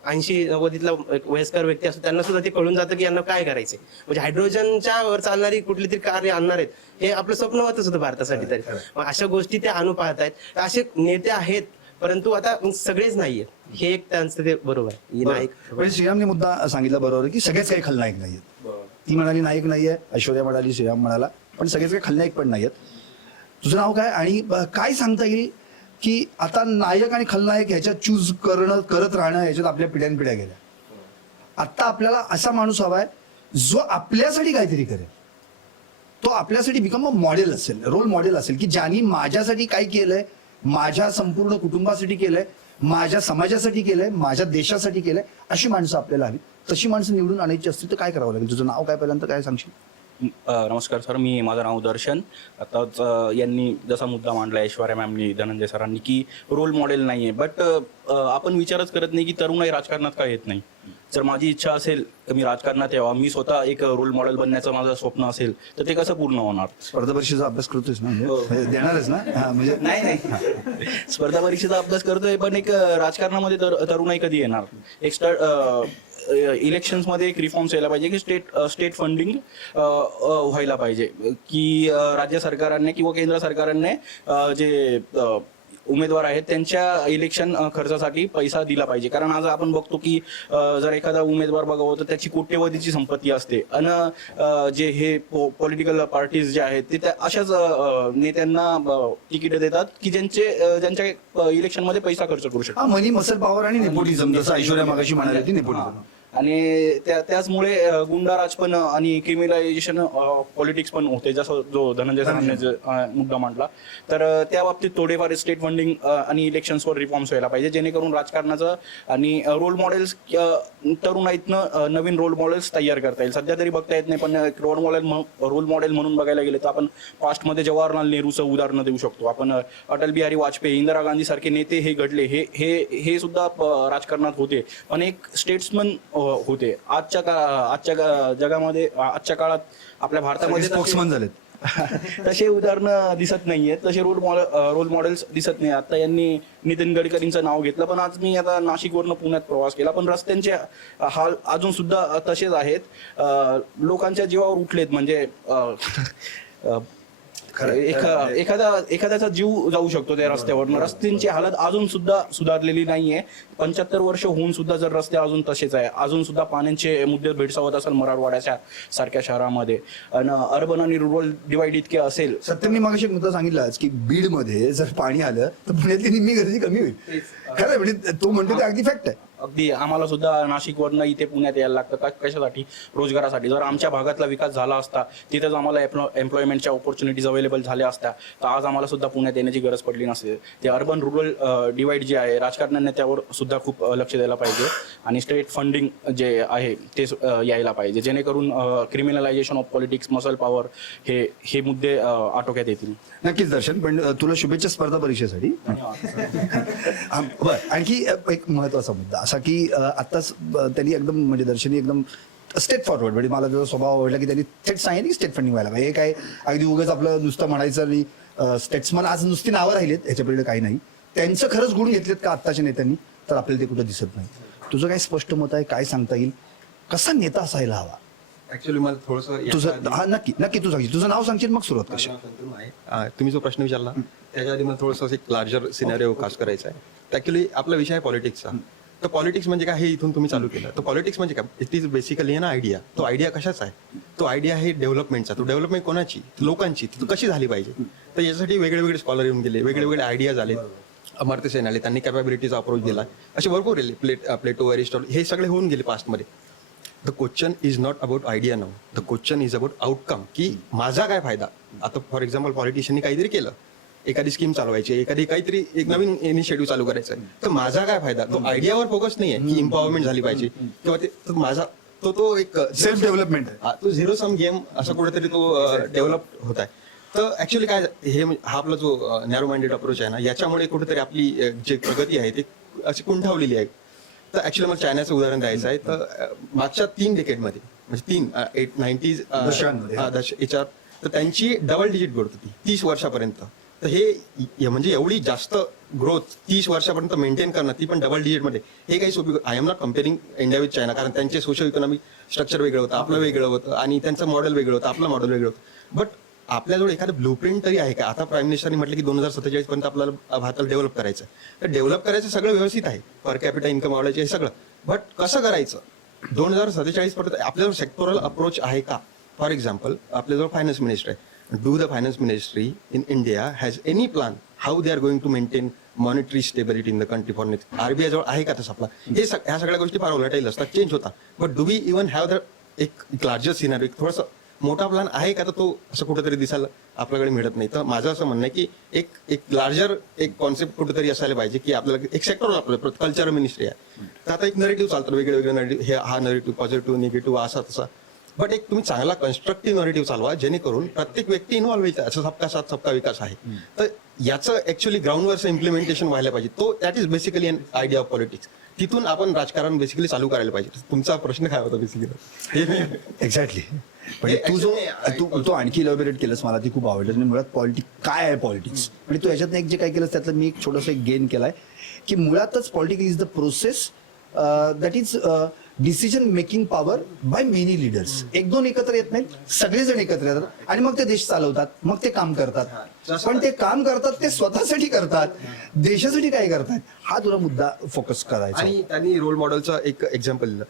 80-90 वयस्कर व्यक्ती असतो, त्यांना सुद्धा ते कळून जातं की यांना काय करायचंय. म्हणजे हायड्रोजनच्या वर चालणारी कुठली तरी कार्य आणणार आहेत, हे आपलं स्वप्न होतच होतं भारतासाठी. तरी मग अशा गोष्टी ते आणू पाहतायत. असे नेते आहेत, परंतु आता सगळेच नाहीयेत. हे एक त्यांचं ते बरोबर आहे. नायक म्हणजे श्रीरामने मुद्दा सांगितला बरोबर की सगळेच काही खलनायक नाहीयेत. ती म्हणाली नायक नाहीये, ऐश्वर्या म्हणाली, श्रीराम म्हणाला, पण सगळेच काही खलनायक पण नाहीयेत. तुझं नाव काय आणि काय सांगता येईल की आता नायक आणि खलनायक ह्याच्यात चूज करत राहणं ह्याच्यात आपल्या पिढ्यानपिढ्या गेल्या. आता आपल्याला असा माणूस हवाय जो आपल्यासाठी काहीतरी करेल, तो आपल्यासाठी बिकम अ मॉडेल असेल, रोल मॉडेल असेल, की ज्यांनी माझ्यासाठी काय केलंय, माझ्या संपूर्ण कुटुंबासाठी केलंय, माझ्या समाजासाठी केलंय, माझ्या देशासाठी केलंय. अशी माणसं आपल्याला हवी. तशी माणसं निवडून आणायची असतील तर काय करावं लागेल? तुझं नाव काय, पहिल्यांदा काय सांगशील? नमस्कार सर, माझं नाव दर्शन. आताच यांनी जसा मुद्दा मांडला ऐश्वर्या मॅमनी, धनंजय सरांनी, की रोल मॉडेल नाही आहे. बट आपण विचारच करत नाही की तरुणाई राजकारणात का येत नाही. जर माझी इच्छा असेल तर मी राजकारणात यावा, मी स्वतः एक रोल मॉडेल बनण्याचं माझं स्वप्न असेल तर ते कसं पूर्ण होणार? स्पर्धा परीक्षेचा अभ्यास करतोयस ना, म्हणजे देणारच ना? म्हणजे नाही स्पर्धा परीक्षेचा अभ्यास करतोय, पण एक राजकारणामध्ये तरुणाई कधी येणार? एक इलेक्शन्समध्ये एक रिफॉर्म्स यायला पाहिजे की स्टेट फंडिंग व्हायला पाहिजे, की राज्य सरकारांनी किंवा केंद्र सरकारांनी जे उमेदवार आहेत त्यांच्या इलेक्शन खर्चासाठी पैसा दिला पाहिजे. कारण आज आपण बघतो की जर एखादा उमेदवार बघावं तर त्याची कोट्यवधीची संपत्ती असते आणि जे हे पॉलिटिकल पार्टीज जे आहेत ते त्या अशाच नेत्यांना तिकीट देतात की ज्यांच्या इलेक्शनमध्ये पैसा खर्च करू शकतात. हा, मनी मसल पॉवर आणि नेपोटिझम, जसं ऐश्वर्या मागाशी म्हणाली होती नेपोटिझम. आणि त्याचमुळे गुंडाराज पण आणि क्रिमिनलायझेशन पॉलिटिक्स पण होते, जसं जो धनंजय सरांनी मुद्दा मांडला. तर त्या बाबतीत थोडेफार स्टेट फंडिंग आणि इलेक्शन्सवर रिफॉर्म्स व्हायला पाहिजे, जेणेकरून राजकारणाचं आणि रोल मॉडेल्स तरुणाईतनं नवीन रोल मॉडेल्स तयार करता येईल. सध्या तरी बघता येत नाही, पण रोल मॉडेल म्हणून बघायला गेले तर आपण पास्टमध्ये जवाहरलाल नेहरूचं उदाहरण देऊ शकतो. आपण अटल बिहारी वाजपेयी, इंदिरा गांधी सारखे नेते हे घडले, हे सुद्धा राजकारणात होते, पण एक स्टेट्समन होते. आजच्या जगामध्ये, आजच्या काळात आपल्या भारतामध्ये स्पोक्समन झालेत. तसे उदाहरणं दिसत नाहीयेत, तसे रोल मॉडेल्स दिसत नाही. आता यांनी नितीन गडकरींचं नाव घेतलं, पण आज मी आता नाशिकवरनं पुण्यात प्रवास केला, पण रस्त्यांचे हाल अजून सुद्धा तसेच आहेत. लोकांच्या जीवावर उठलेत, म्हणजे एखाद्याचा जीव जाऊ शकतो त्या रस्त्यावरनं. रस्त्यांची हालत अजून सुद्धा सुधारलेली नाहीये. 75 वर्ष होऊन सुद्धा जर रस्ते अजून तसेच आहे, अजून सुद्धा पाण्याचे मुद्दे भेडसावत असेल मराठवाड्याच्या सारख्या शहरामध्ये, आणि अर्बन आणि रुरल डिवाइड इतके असेल. सत्यमनी मागाशी एक मुद्दा सांगितलाच की बीडमध्ये जर पाणी आलं तर पुण्यातली निम्मी गर्दी कमी होईल. खरं म्हणजे तो म्हणतो ते अगदी फॅक्ट आहे. अगदी आम्हाला सुद्धा नाशिकवरनं इथे पुण्यात यायला लागतं. कशासाठी? रोजगारासाठी. जर आमच्या भागातला विकास झाला असता, तिथेच आम्हाला एम्प्लॉयमेंटच्या ऑपॉर्च्युनिटीज अवेलेबल झाल्या असत्या, तर आज आम्हाला सुद्धा पुण्यात येण्याची गरज पडली नसते. ते अर्बन रुरल डिवाइड जे आहे, राजकारण्यांनी त्यावर सुद्धा खूप लक्ष द्यायला पाहिजे, आणि स्टेट फंडिंग जे आहे ते यायला पाहिजे, जेणेकरून क्रिमिनलायझेशन ऑफ पॉलिटिक्स, मसल पॉवर हे मुद्दे आटोक्यात येतील. नक्कीच दर्शन, पण तुला शुभेच्छा स्पर्धा परीक्षेसाठी. बरं, आणखी एक महत्वाचा मुद्दा असा की आत्ताच त्यांनी एकदम म्हणजे दर्शनी एकदम स्टेट फॉरवर्ड, म्हणजे मला त्याचा स्वभाव आवडला की त्यांनी थेट सांगितलं की स्टेट फंडिंग व्हायला पाहिजे. हे काय अगदी उगाच आपलं नुसतं म्हणायचं आणि स्टेट्समन आज नुसती नावं राहिलेत, ह्याच्यापुढे काही नाही. त्यांचं खरंच गुण घेतलेत का आत्ताच्या नेत्यांनी, तर आपल्याला ते कुठं दिसत नाही. तुझं काय स्पष्ट मत आहे, काय सांगता येईल, कसा नेता असायला हवा? ऍक्च्युअली मला थोडंसं तुझं हा नक्की तू सांगशील, तुझं नाव सांगशील मग सुरुवात कशी. तुम्ही जो प्रश्न विचारला त्याच्या आधी मला थोडंसं एक लार्जर सिनारिओ कास्ट करायचा आहे. ऍक्च्युली आपला विषय आहे पॉलिटिक्सचा. तर पॉलिटिक्स म्हणजे काय हे इथून तुम्ही चालू केलं. तर पॉलिटिक्स म्हणजे काय? इट इज बेसिकली ना आयडिया. तो आयडिया कशाचा आहे? तो आयडिया आहे डेव्हलपमेंटचा. तो डेव्हलपमेंट कोणाची? लोकांची. ती कशी झाली पाहिजे? तर याच्यासाठी वेगळे वेगळे स्कॉलर येऊन गेले, वेगळे वेगळे आयडियाज आले. अमर्त्य सेन आले, त्यांनी कॅपॅबिलिटीचा अप्रोच दिला. असे भरपूर गेले, प्लेटो, अरिस्टॉटल, हे सगळे होऊन गेले पास्टमध्ये. The question is not about idea now. The question is about outcome, की माझा काय फायदा. आता फॉर एक्झाम्पल पॉलिटिशियननी काहीतरी केलं, एखादी स्कीम चालवायची, एखादी काहीतरी एक नवीन इनिशिएटिव्ह चालू करायचं आहे, तर माझा काय फायदा. तो आयडियावर फोकस नाही आहे की इम्पॉवरमेंट झाली पाहिजे किंवा ते माझा तो एक सेल्फ डेव्हलपमेंट आहे. तो झिरो सम गेम असं कुठेतरी तो डेव्हलप होत आहे. तर ऍक्च्युली काय हे हा आपला जो नॅरो माइंडेड अप्रोच आहे ना, याच्यामुळे कुठेतरी आपली जी प्रगती आहे ती अशी कुंठावलेली आहे. तर ऍक्च्युली मला चायनाचं उदाहरण द्यायचं आहे. तर मागच्या 3 डेकेडमध्ये म्हणजे 90s याच्यात तर त्यांची डबल डिजिट ग्रोथ होती 30 वर्षापर्यंत. तर हे म्हणजे एवढी जास्त ग्रोथ 30 वर्षापर्यंत मेंटेन करणं, ती पण डबल डिजिटमध्ये, हे काही सोपी. I am not comparing India with China, कारण त्यांचे सोशल इकॉनॉमिक स्ट्रक्चर वेगळं होतं, आपलं वेगळं होतं, आणि त्यांचं मॉडेल वेगळं होतं, आपलं मॉडेल वेगळं होतं. बट आपल्याजवळ एखादं ब्लूप्रिंट तरी आहे का? आता प्राईम मिनिस्टरनी म्हटलं की 2047 पर्यंत आपल्याला भारताला डेव्हलप करायचं. तर डेव्हलप करायचं सगळं व्यवस्थित आहे, पर कॅपिटा इन्कम वाढवायचे हे सगळं. बट कसं करायचं? 2047 पर्यंत आपल्याजवळ सेक्टोरल अप्रोच आहे का? फॉर एक्झाम्पल आपल्याजवळ फायनान्स मिनिस्टर आहे. Do the finance ministry in India has any plan how they are going to maintain monetary stability in the country for next? RBI जवळ आहे का तसं आपला? ह्या सगळ्या गोष्टी फार व्होलाटाईल असतात, चेंज होतात. But do we even have the एक लार्जर सिनारी, थोडासा मोठा प्लॅन आहे का? तर तो असं कुठेतरी दिसायला आपल्याकडे मिळत नाही. तर माझं असं म्हणणं आहे की एक लार्जर एक कॉन्सेप्ट कुठेतरी असायला पाहिजे की आपल्याला एक सेक्टर, आपलं कल्चर मिनिस्ट्री आहे. तर आता एक नरेटिव्ह चालतात, वेगळे वेगळे नरेटिव्ह, हा नरेटिव्ह पॉझिटिव्ह, निगेटिव्ह, असा तसा. बट एक तुम्ही चांगला कन्स्ट्रक्टिव्ह नरेटिव्ह चालवा, जेणेकरून प्रत्येक व्यक्ती इन्व्हॉल्व्ह होईल. असं सबका साथ सबका विकास आहे. तर याचं ऍक्च्युअली ग्राउंडवरचं इम्प्लिमेंटेशन व्हायला पाहिजे. तो that is basically an idea of politics. तिथून आपण राजकारण बेसिकली चालू करायला पाहिजे. तुमचा प्रश्न काय होता बेसिकली? एक्झॅक्टली. म्हणजे तू आणखी इलॉबरेट केलंस, मला ती खूप आवडलं. म्हणजे मुळात पॉलिटिक्स काय आहे, पॉलिटिक्स म्हणजे तू याच्यातनं एक जे काय केलंस त्यातलं मी एक छोटंसं एक गेन केलाय की मुळातच politics is the process that is decision making power by many leaders. एक दोन एकत्र येत नाहीत, सगळेजण एकत्र येतात आणि मग ते देश चालवतात, मग ते काम करतात. पण ते काम करतात ते स्वतःसाठी करतात, देशासाठी काय करतात हा तुला मुद्दा फोकस करायचा. आणि त्यांनी रोल मॉडेलचं एक एक्झाम्पल दिलं.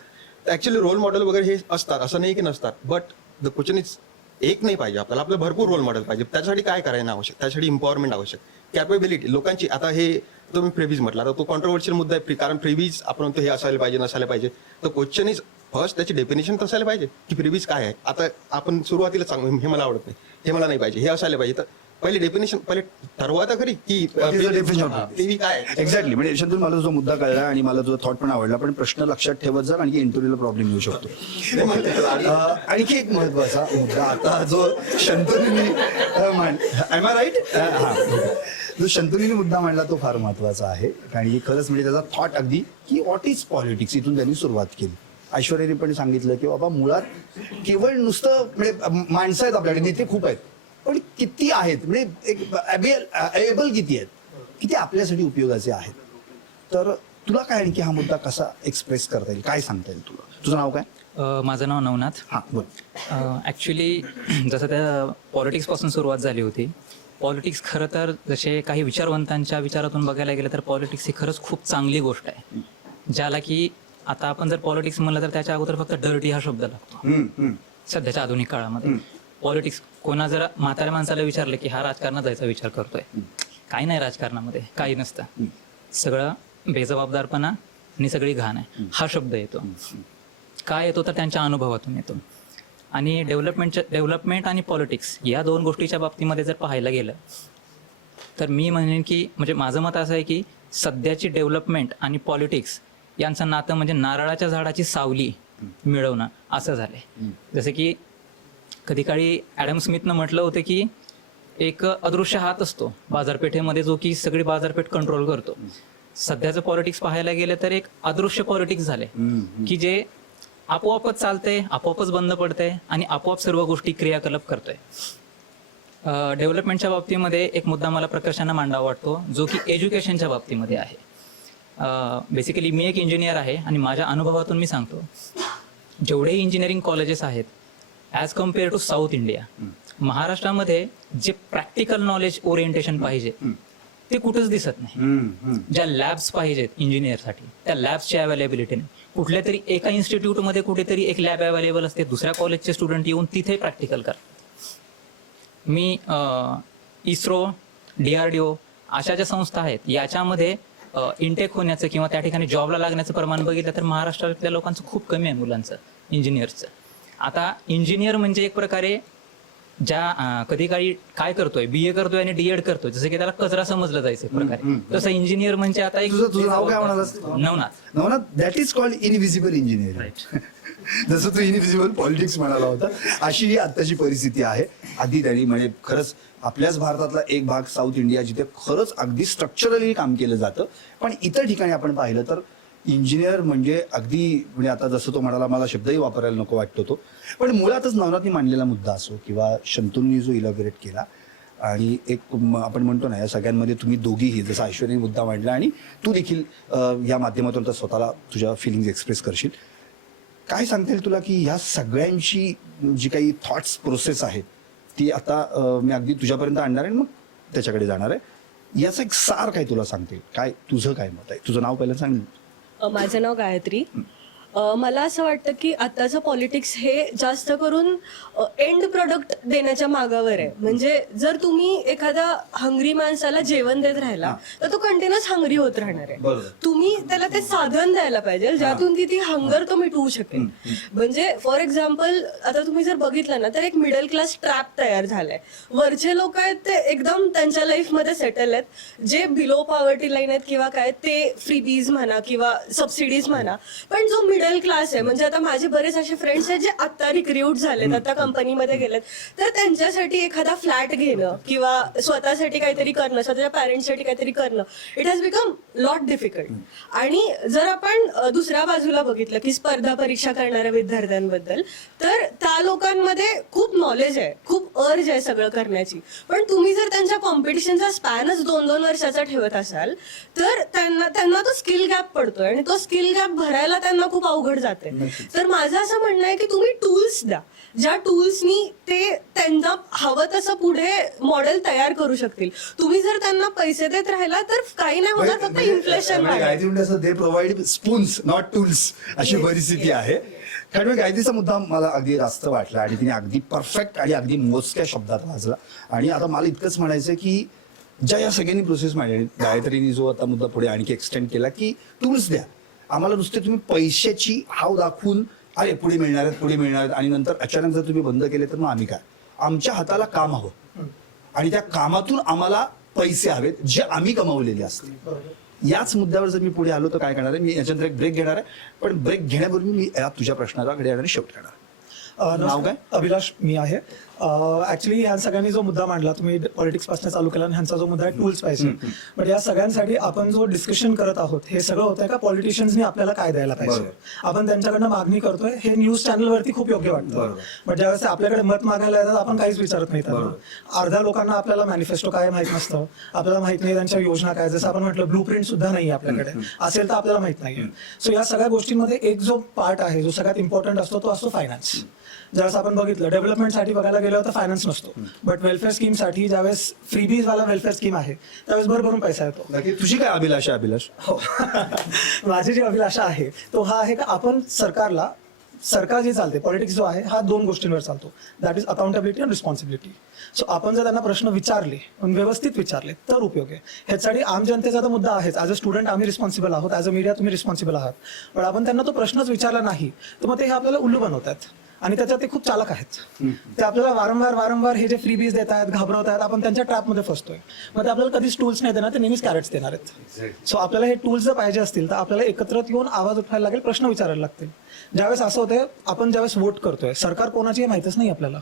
ऍक्च्युली रोल मॉडेल वगैरे हे असतात, असं नाही की नसतात, बट द क्वेश्चन इज एक नाही पाहिजे आपल्याला, आपलं भरपूर रोल मॉडेल पाहिजे. त्याच्यासाठी काय करायला आवश्यक, त्यासाठी एम्पॉवरमेंट आवश्यक, कॅपेबिलिटी लोकांची. आता हे तुम्ही फ्रीबीज म्हटला तर तो कॉन्ट्रोवर्शियल मुद्दा आहे, कारण फ्रीबीज आपण म्हणतो हे असायला पाहिजे नसायला पाहिजे. तर क्वेश्चन इज फर्स्ट त्याची डेफिनेशन तर असायला पाहिजे की फ्रीबीज काय आहे. आता आपण सुरुवातीला सांगू हे मला आवडत नाही, हे मला नाही पाहिजे, हे असायला पाहिजे. तर पहिले डेफिनेशन पहिले ठरवा तर खरी की फ्रीबी काय आहे. एक्झॅक्टली. म्हणजे शंतनू मला तुझा मुद्दा कळला आणि मला तुझा थॉट पण आवडला, पण प्रश्न लक्षात ठेवत जर आणखी इंटरव्ह्यूला प्रॉब्लेम येऊ शकतो. आणखी एक महत्वाचा मुद्दा आता जो शंतनूने एम आय राईट, हा जो शंतनूने मुद्दा मांडला तो फार महत्वाचा आहे. आणि खरंच म्हणजे त्याचा थॉट अगदी की व्हॉट इज पॉलिटिक्स इथून त्यांनी सुरुवात केली. ऐश्वर्याने पण सांगितलं की बाबा मुळात केवळ नुसतं म्हणजे माणसं आहेत आपल्याकडे, नेते खूप आहेत, पण किती आहेत म्हणजे एबल किती आहेत, किती आपल्यासाठी उपयोगाचे आहेत. तर तुला काय आणखी हा मुद्दा कसा एक्सप्रेस करता येईल, काय सांगता येईल तुला? तुझं नाव काय? माझं नाव नवनाथ. हा बोल. ॲक्च्युली जसं त्या पॉलिटिक्सपासून सुरुवात झाली होती. पॉलिटिक्स खरं तर जसे काही विचारवंतांच्या विचारातून बघायला गेलं तर पॉलिटिक्स ही खरंच खूप चांगली गोष्ट आहे, ज्याला की आता आपण जर पॉलिटिक्स म्हणलं तर त्याच्या अगोदर फक्त डर्टी हा शब्द लागतो. सध्याच्या आधुनिक काळामध्ये पॉलिटिक्स कोणा जर म्हाताऱ्या माणसाला विचारलं की हा राजकारणात जायचा विचार करतोय, काही नाही राजकारणामध्ये, काही नसतं, सगळं बेजबाबदारपणा आणि सगळी घाण आहे हा शब्द येतो. काय येतो तर त्यांच्या अनुभवातून येतो. आणि डेव्हलपमेंट आणि पॉलिटिक्स या दोन गोष्टीच्या बाबतीमध्ये जर पाहायला गेलं तर मी म्हणेन की म्हणजे माझं मत असं आहे की सध्याची डेव्हलपमेंट आणि पॉलिटिक्स यांचं नातं म्हणजे नारळाच्या झाडाची सावली मिळवणं असं झालंय. जसं की कधी काळी ॲडम स्मिथनं म्हटलं होतं की एक अदृश्य हात असतो बाजारपेठेमध्ये जो की सगळी बाजारपेठ कंट्रोल करतो. सध्याचं पॉलिटिक्स पाहायला गेलं तर एक अदृश्य पॉलिटिक्स झालंय की जे आपोआपच चालतंय, आपोआपच बंद पडतंय आणि आपोआप सर्व गोष्टी क्रियाकलाप करतोय. डेव्हलपमेंटच्या बाबतीमध्ये एक मुद्दा मला प्रकर्षानं मांडावा वाटतो जो की एज्युकेशनच्या बाबतीमध्ये आहे. बेसिकली मी एक इंजिनियर आहे आणि माझ्या अनुभवातून मी सांगतो, जेवढे इंजिनिअरिंग कॉलेजेस आहेत as compare to South India, महाराष्ट्रामध्ये जे प्रॅक्टिकल नॉलेज ओरिएंटेशन पाहिजे ते कुठंच दिसत नाही. ज्या लॅब्स पाहिजेत इंजिनियरसाठी त्या लॅब्सची अवेलेबिलिटी नाही. कुठल्या तरी एका इन्स्टिट्यूटमध्ये कुठेतरी एक लॅब अवेलेबल असते, दुसऱ्या कॉलेजचे स्टुडंट येऊन तिथे प्रॅक्टिकल करतात. मी इस्रो, DRDO अशा ज्या संस्था आहेत याच्यामध्ये इनटेक होण्याचं किंवा त्या ठिकाणी जॉबला लागण्याचं प्रमाण बघितलं तर महाराष्ट्रातल्या लोकांचं खूप कमी आहे, मुलांचं इंजिनियर्सचं. आता इंजिनियर म्हणजे एक प्रकारे ज्या कधी काही काय करतोय, BA करतोय आणि DED करतोय, जसं की त्याला कचरा समजलं जायचं एक प्रकारे, तसं इंजिनियर म्हणजे आता एक. तुझं नाव काय म्हणालास? Navnath. Navnath, that is called invisible engineering. जसं तू इनव्हिजिबल पॉलिटिक्स म्हणाला होता, अशी ही आत्ताची परिस्थिती आहे. अगदी त्यांनी म्हणजे खरंच आपल्याच भारतातला एक भाग साऊथ इंडिया जिथे खरंच अगदी स्ट्रक्चरली काम केलं जातं, पण इतर ठिकाणी आपण पाहिलं तर इंजिनियर म्हणजे अगदी म्हणजे आता जसं तो म्हणाला, मला शब्दही वापरायला नको वाटतो तो, पण मुळातच नवनाथनी मांडलेला मुद्दा असो किंवा शंतनूंनी जो इलॅबोरेट केला आणि एक आपण म्हणतो ना या सगळ्यांमध्ये तुम्ही दोघीही, जसं ऐश्वर्याने मुद्दा मांडला आणि तू देखील या माध्यमातून तर स्वतःला तुझ्या फिलिंग्स एक्सप्रेस करशील, काय सांगता येईल तुला की ह्या सगळ्यांची जी काही थॉट्स प्रोसेस आहे ती आता मी अगदी तुझ्यापर्यंत आणणार आहे, मग त्याच्याकडे जाणार आहे. याचा एक सार काय तुला सांगते, काय तुझं काय मत आहे? तुझं नाव पहिलं सांग. माझं नाव गायत्री. मला असं वाटतं की आताचं पॉलिटिक्स हे जास्त करून एंड प्रोडक्ट देण्याच्या मागावर आहे. म्हणजे जर तुम्ही एखाद्या हंग्री माणसाला जेवण देत राहिला तर तो कंटिन्युअस हंग्री होत राहणार आहे. तुम्ही त्याला ते साधन द्यायला पाहिजे ज्यातून ती हंगर तो मिटवू शकेल. म्हणजे फॉर एक्झाम्पल आता तुम्ही जर बघितलं ना तर एक मिडल क्लास ट्रॅप तयार झालाय. वरचे लोक आहेत ते एकदम त्यांच्या लाईफमध्ये सेटल आहेत, जे बिलो पॉवर्टी लाईन आहेत किंवा काय ते फ्रीबीज म्हणा किंवा सबसिडीज म्हणा. पण जो मिडल क्लास आहे, म्हणजे आता माझे बरेच असे फ्रेंड्स आहेत जे आता रिक्रूट झालेत, आता कंपनीमध्ये गेलेत, तर त्यांच्यासाठी एखादा फ्लॅट घेणं किंवा स्वतःसाठी काहीतरी करणं, स्वतःच्या पॅरेंट्ससाठी काहीतरी करणं, it has become lot difficult. आणि जर आपण दुसऱ्या बाजूला बघितलं की स्पर्धा परीक्षा करणाऱ्या विद्यार्थ्यांबद्दल, तर त्या लोकांमध्ये खूप नॉलेज आहे, खूप अर्ज आहे सगळं करण्याची, पण तुम्ही जर त्यांच्या कॉम्पिटिशनचा स्पॅनच 2-2 वर्षाचा ठेवत असाल तर त्यांना तो स्किल गॅप पडतोय आणि तो स्किल गॅप भरायला त्यांना खूप अवघड जाते. तर माझं असं म्हणणं आहे की तुम्ही टूल्स द्या, ज्या टूल्सनी ते त्यांना हवं तसं पुढे मॉडेल तयार करू शकतील. तुम्ही जर त्यांना पैसे देत राहिला तर काही नाही होणार, फक्त इन्फ्लेशन वाढेल. They provide spoons not tools अशी परिस्थिती आहे. कारण गायत्रीचा मुद्दा मला अगदी रास्त वाटला आणि तिने अगदी परफेक्ट आणि अगदी मोजक्या शब्दात वाजला. आणि आता मला इतकंच म्हणायचं की ज्या या सगळ्यांनी प्रोसेस मांडली, गायत्रीने जो आता मुद्दा पुढे आणखी एक्सटेंड केला की टूल्स द्या आम्हाला, नुसते तुम्ही पैशाची हाव दाखवून अरे पुढे मिळणार आहेत आणि नंतर अचानक जर तुम्ही बंद केले तर मग आम्ही काय, आमच्या हाताला काम हवं आणि त्या कामातून आम्हाला पैसे हवेत जे आम्ही कमावलेले असतील. याच मुद्द्यावर जर मी पुढे आलो तर काय करणार आहे, मी याच्यानंतर एक ब्रेक घेणार आहे. पण ब्रेक घेण्यापूर्वी मी या तुझ्या प्रश्नाकडे येणार शेवट करणार. नाव काय? अभिलाष मी आहे. ऍक्च्युली ह्या सगळ्यांनी जो मुद्दा मांडला, तुम्ही पॉलिटिक्स पासून चालू केला आणि ह्यांचा जो मुद्दा आहे टूल्स पाहिजे, बट या सगळ्यांसाठी आपण जो डिस्कशन करत आहोत हे सगळं होतंय का पॉलिटिशियन्सनी आपल्याला काय द्यायला पाहिजे, आपण त्यांच्याकडनं मागणी करतोय. हे न्यूज चॅनलवरती खूप योग्य वाटतं, बट ज्यावेळेस आपल्याकडे मत मागायला येतात आपण काहीच विचारत नाही त्यांना. अर्ध्या लोकांना आपल्याला मॅनिफेस्टो काय माहित नसतं, आपल्याला माहित नाही त्यांच्या योजना काय, जसं आपण म्हटलं ब्लू प्रिंट सुद्धा नाही आपल्याकडे, असेल तर आपल्याला माहित नाहीये. सो या सगळ्या गोष्टींमध्ये एक जो पार्ट आहे जो सगळ्यात इम्पॉर्टंट असतो तो असतो फायनान्स. ज्यावेळेस आपण बघितलं डेव्हलपमेंटसाठी बघायला गेलो तर फायनान्स नसतो, बट वेलफेअर स्कीमसाठी ज्यावेळेस फ्रीबीज वाला वेलफेअर स्कीम आहे त्यावेळेस भरभरून पैसा येतो. तुझी काय अभिलाषा? अभिलाष हो माझी जी अभिलाषा आहे तो हा आहे का आपण सरकार जे चालते पॉलिटिक्स जो आहे हा 2 गोष्टींवर चालतो, दॅट इज अकाउंटेबिलिटी आणि रिस्पॉन्सिबिलिटी. सो आपण जर त्यांना प्रश्न विचारले पण व्यवस्थित विचारले तर उपयोग आहे. ह्यासाठी आम जनतेचा तर मुद्दा आहेच, ॲज अ स्टुडंट आम्ही रिस्पॉन्सिबल आहोत, ॲज अ मीडिया तुम्ही रिस्पॉन्सिबल आहात, पण आपण त्यांना तो प्रश्नच विचारला नाही तर मग ते हे आपल्याला उल्लू बनवतात आणि त्याच्यात ते खूप चालक आहेत. ते आपल्याला वारंवार हे जे फ्रीबीज देत आहेत, घाबरवत आहेत, आपण त्यांच्या ट्रॅपमध्ये फसतोय. मग ते आपल्याला कधीच टूल्स नाही देणार, ते नेहमीच कॅरेट्स देणार आहेत. सो आपल्याला हे टूल्स जर पाहिजे असतील तर आपल्याला एकत्र येऊन आवाज उठवायला लागेल, प्रश्न विचारायला लागतील. ज्यावेळेस असं होतंय आपण ज्यावेळेस वोट करतोय सरकार कोणाची हे माहितच नाही आपल्याला,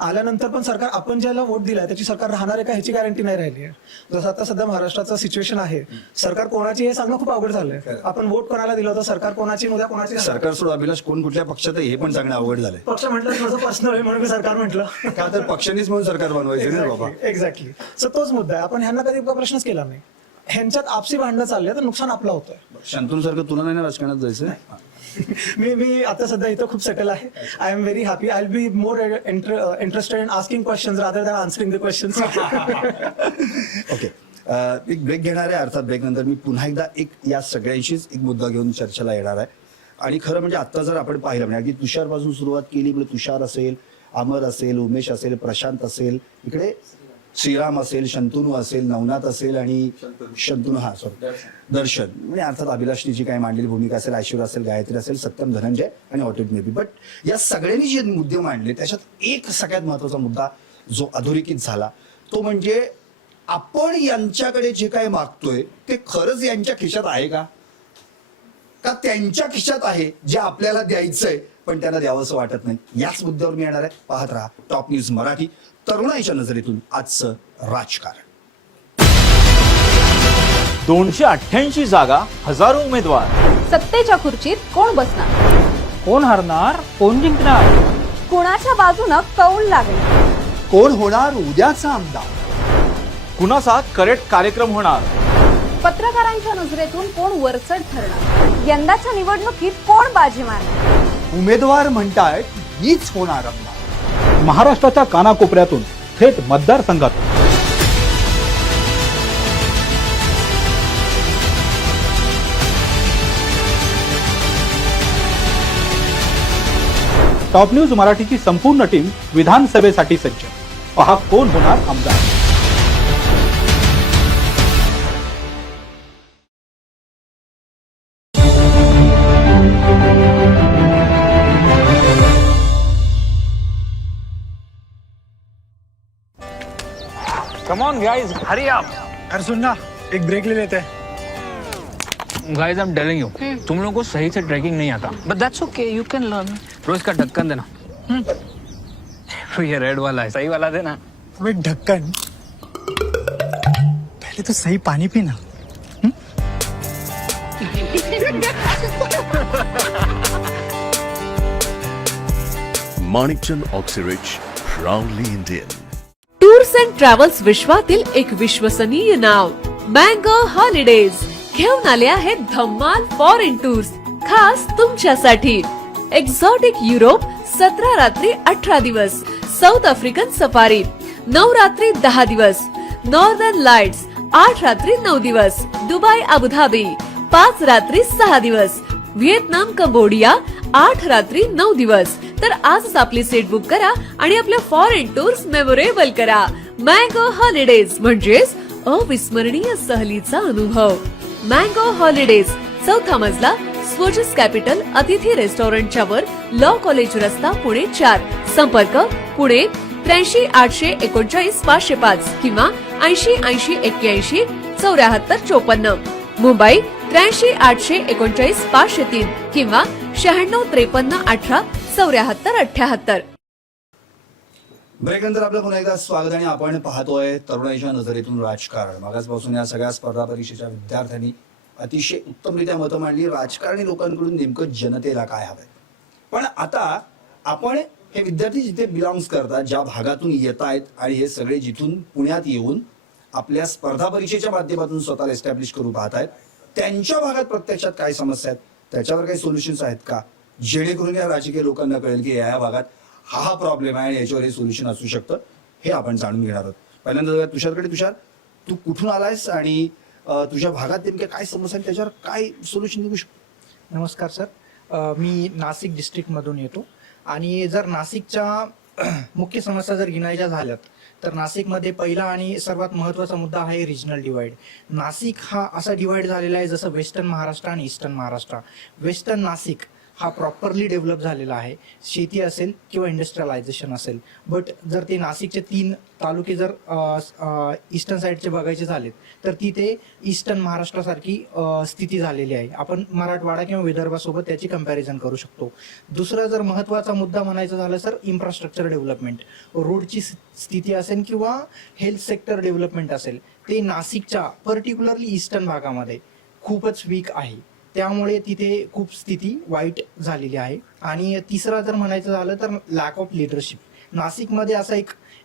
आल्यानंतर पण सरकार आपण ज्याला वोट दिलाय त्याची सरकार राहणार आहे का ह्याची गॅरंटी नाही राहिली आहे. जसं आता सध्या महाराष्ट्राचं सिच्युएशन आहे, सरकार कोणाची हे सांगणं खूप अवघड झालंय. आपण वोट कोणाला दिलं होतं, सरकार कोणाची उद्या कोणाची, सरकार सोड अभिलाष कोण कुठल्या पक्षात आहे हे पण सांगणं अवघड झालंय. पक्ष म्हटलं थोडंसं पर्सनल आहे म्हणून मी सरकार म्हटलं का तर पक्षांनीच म्हणून सरकार बनवायचं ना बाबा. एक्झॅक्टली. सो तोच मुद्दा आहे, आपण ह्यांना कधी प्रश्नच केला नाही. ह्यांच्यात आपसी भांडणं चालले तर नुकसान आपलं होतंय. शांतून सारखं तुला नाही ना राजकारणात जायचं? मी आता सध्या इथं खूप सेटल आहे. I am very happy. I will be more interested in asking questions rather than answering the questions. Okay, एक ब्रेक घेणार आहे. अर्थात ब्रेक नंतर मी पुन्हा एकदा या सगळ्यांशीच एक मुद्दा घेऊन चर्चेला येणार आहे. आणि खरं म्हणजे आता जर आपण पाहिलं म्हणजे अगदी तुषारपासून सुरुवात केली, म्हणजे तुषार असेल, अमर असेल, उमेश असेल, प्रशांत असेल, इकडे श्रीराम असेल, शंतनू असेल, नवनाथ असेल आणि शंतनू दर्शन, म्हणजे अर्थात अभिलाषनी जी काही मांडलेली भूमिका असेल, ऐश्वर्या असेल, गायत्री असेल, सत्यम, धनंजय आणि ऑटोट मे बी. बट या सगळ्यांनी जे मुद्दे मांडले त्याच्यात एक सगळ्यात महत्वाचा मुद्दा जो अधोरेखित झाला तो म्हणजे आपण यांच्याकडे जे काही मागतोय ते खरंच यांच्या खिशात आहे का त्यांच्या खिशात आहे जे आपल्याला द्यायचंय पण त्यांना द्यावंसं वाटत नाही. याच मुद्द्यावर मी येणार आहे. पाहत राहा टॉप न्यूज मराठी. तरुणाईच्या नजरेतून आजचं राजकारण. 288 जागा, हजारो उमेदवार. सत्तेच्या खुर्चीत कोण बसणार, कोण हरणार, कोण जिंकणार, कुणाच्या बाजूनं कौल लागणार, कोण होणार उद्याचा आमदार, कुणाचा करेक्ट कार्यक्रम होणार, पत्रकारांच्या नजरेतून कोण वरचढ ठरणार, यंदाच्या निवडणुकीत कोण बाजी मारणार. उमेदवार म्हणतायत हीच होणार आमदार. महाराष्ट्राच्या कानाकोपऱ्यातून थेट मतदारसंघातून टॉप न्यूज मराठीची संपूर्ण टीम विधानसभेसाठी सज्ज. पहा कोण होणार आमदार. कम ऑन गाइस, हरी आप. अरे सुन ना, एक ब्रेक ले लेते हैं. Guys, I am telling you, तुम लोगों को सही से ट्रैकिंग नहीं आता, but that's okay, you can learn. रोज का ढक्कन देना. ये रेड वाला है, सही वाला देना. अबे ढक्कन, पहले तो सही पानी पीना. Manikchand Oxyrich, proudly Indian. Tours and travels विश्वातील एक विश्वसनीय नाव मँगो हॉलिडेज घेऊन आले आहेत धम्माल फॉरेन टूर्स. खास तुमच्यासाठी एक्झॉटिक युरोप 17 रात्री 18 दिवस, साऊथ आफ्रिकन सफारी 9 रात्री 10 दिवस, नॉर्दर्न लाईट्स 8 रात्री 9 दिवस, दुबई अबुधाबी 5 रात्री 6 दिवस, व्हिएतनाम कंबोडिया 8 रात्री 9 दिवस. तर आजच आपली सीट बुक करा आणि आपल्या फॉरेन टूर्स मेमोरेबल करा. मँगो हॉलिडेज म्हणजेच अविस्मरणीय सहलीचा अनुभव. मँगो हॉलिडेज, चौथा मजला, स्वोजस कॅपिटल अतिथी रेस्टॉरंटच्या वर, लॉ कॉलेज रस्ता, पुणे 4. संपर्क पुणे 83 839 505 किंवा 80 80 81 74 54. मुंबई 83 839 503 किंवा 96 53 18 74 78. ब्रेक नंतर आपलं पुन्हा एकदा स्वागत आणि आपण पाहतोय तरुणाईच्या नजरेतून राजकारण. मागासपासून या सगळ्या स्पर्धा परीक्षेच्या विद्यार्थ्यांनी अतिशय उत्तमरित्या मतं मांडली. राजकारणी लोकांकडून नेमकं जनतेला काय हवंय. पण आता आपण हे विद्यार्थी जिथे बिलॉंग्स करतात, ज्या भागातून येत आहेत आणि हे सगळे जिथून पुण्यात येऊन आपल्या स्पर्धा परीक्षेच्या माध्यमातून स्वतःला एस्टॅब्लिश करू पाहत आहेत, त्यांच्या भागात प्रत्यक्षात काय समस्या आहेत, त्याच्यावर काही सोल्युशन्स आहेत का, जेणेकरून या राजकीय लोकांना कळेल की या भागात हा प्रॉब्लेम आहे आणि याच्यावर हे सोल्युशन असू शकतं. हे आपण जाणून घेणार आहोत. पहिल्यांदा जाऊया तुषारकडे. तुषार, तू कुठून आलायस आणि तुझ्या भागात नेमक्या काय समस्या आहेत, त्याच्यावर काय सोल्युशन निघू शकतो? नमस्कार सर, मी नाशिक डिस्ट्रिक्टमधून येतो आणि जर नाशिकच्या मुख्य समस्या जर गिनायच्या झाल्यात तर नाशिकमध्ये पहिला आणि सर्वात महत्त्वाचा मुद्दा आहे रिजनल डिवाइड. नाशिक हा असा डिवाइड झालेला आहे जसं वेस्टर्न महाराष्ट्र आणि ईस्टर्न महाराष्ट्र. वेस्टर्न नाशिक हा प्रॉपरली डेव्हलप झालेला आहे, शेती असेल किंवा इंडस्ट्रियलायझेशन असेल. बट जर ते नाशिकचे 3 तालुके जर ईस्टर्न साईडचे बघायचे झालेत तर तिथे ईस्टर्न महाराष्ट्रासारखी स्थिती झालेली आहे. आपण मराठवाडा किंवा विदर्भासोबत त्याची कंपॅरिझन करू शकतो. दुसरा जर महत्त्वाचा मुद्दा म्हणायचा झाला तर इन्फ्रास्ट्रक्चर डेव्हलपमेंट, रोडची स्थिती असेल किंवा हेल्थ सेक्टर डेव्हलपमेंट असेल, ते नाशिकच्या पर्टिक्युलरली ईस्टर्न भागामध्ये खूपच वीक आहे. त्यामुळे तिथे खूप स्थिती वाईट झालेली आहे. आणि तिसरा जर म्हणायचं झालं तर लॅक ऑफ लिडरशिप. नाशिकमध्ये असा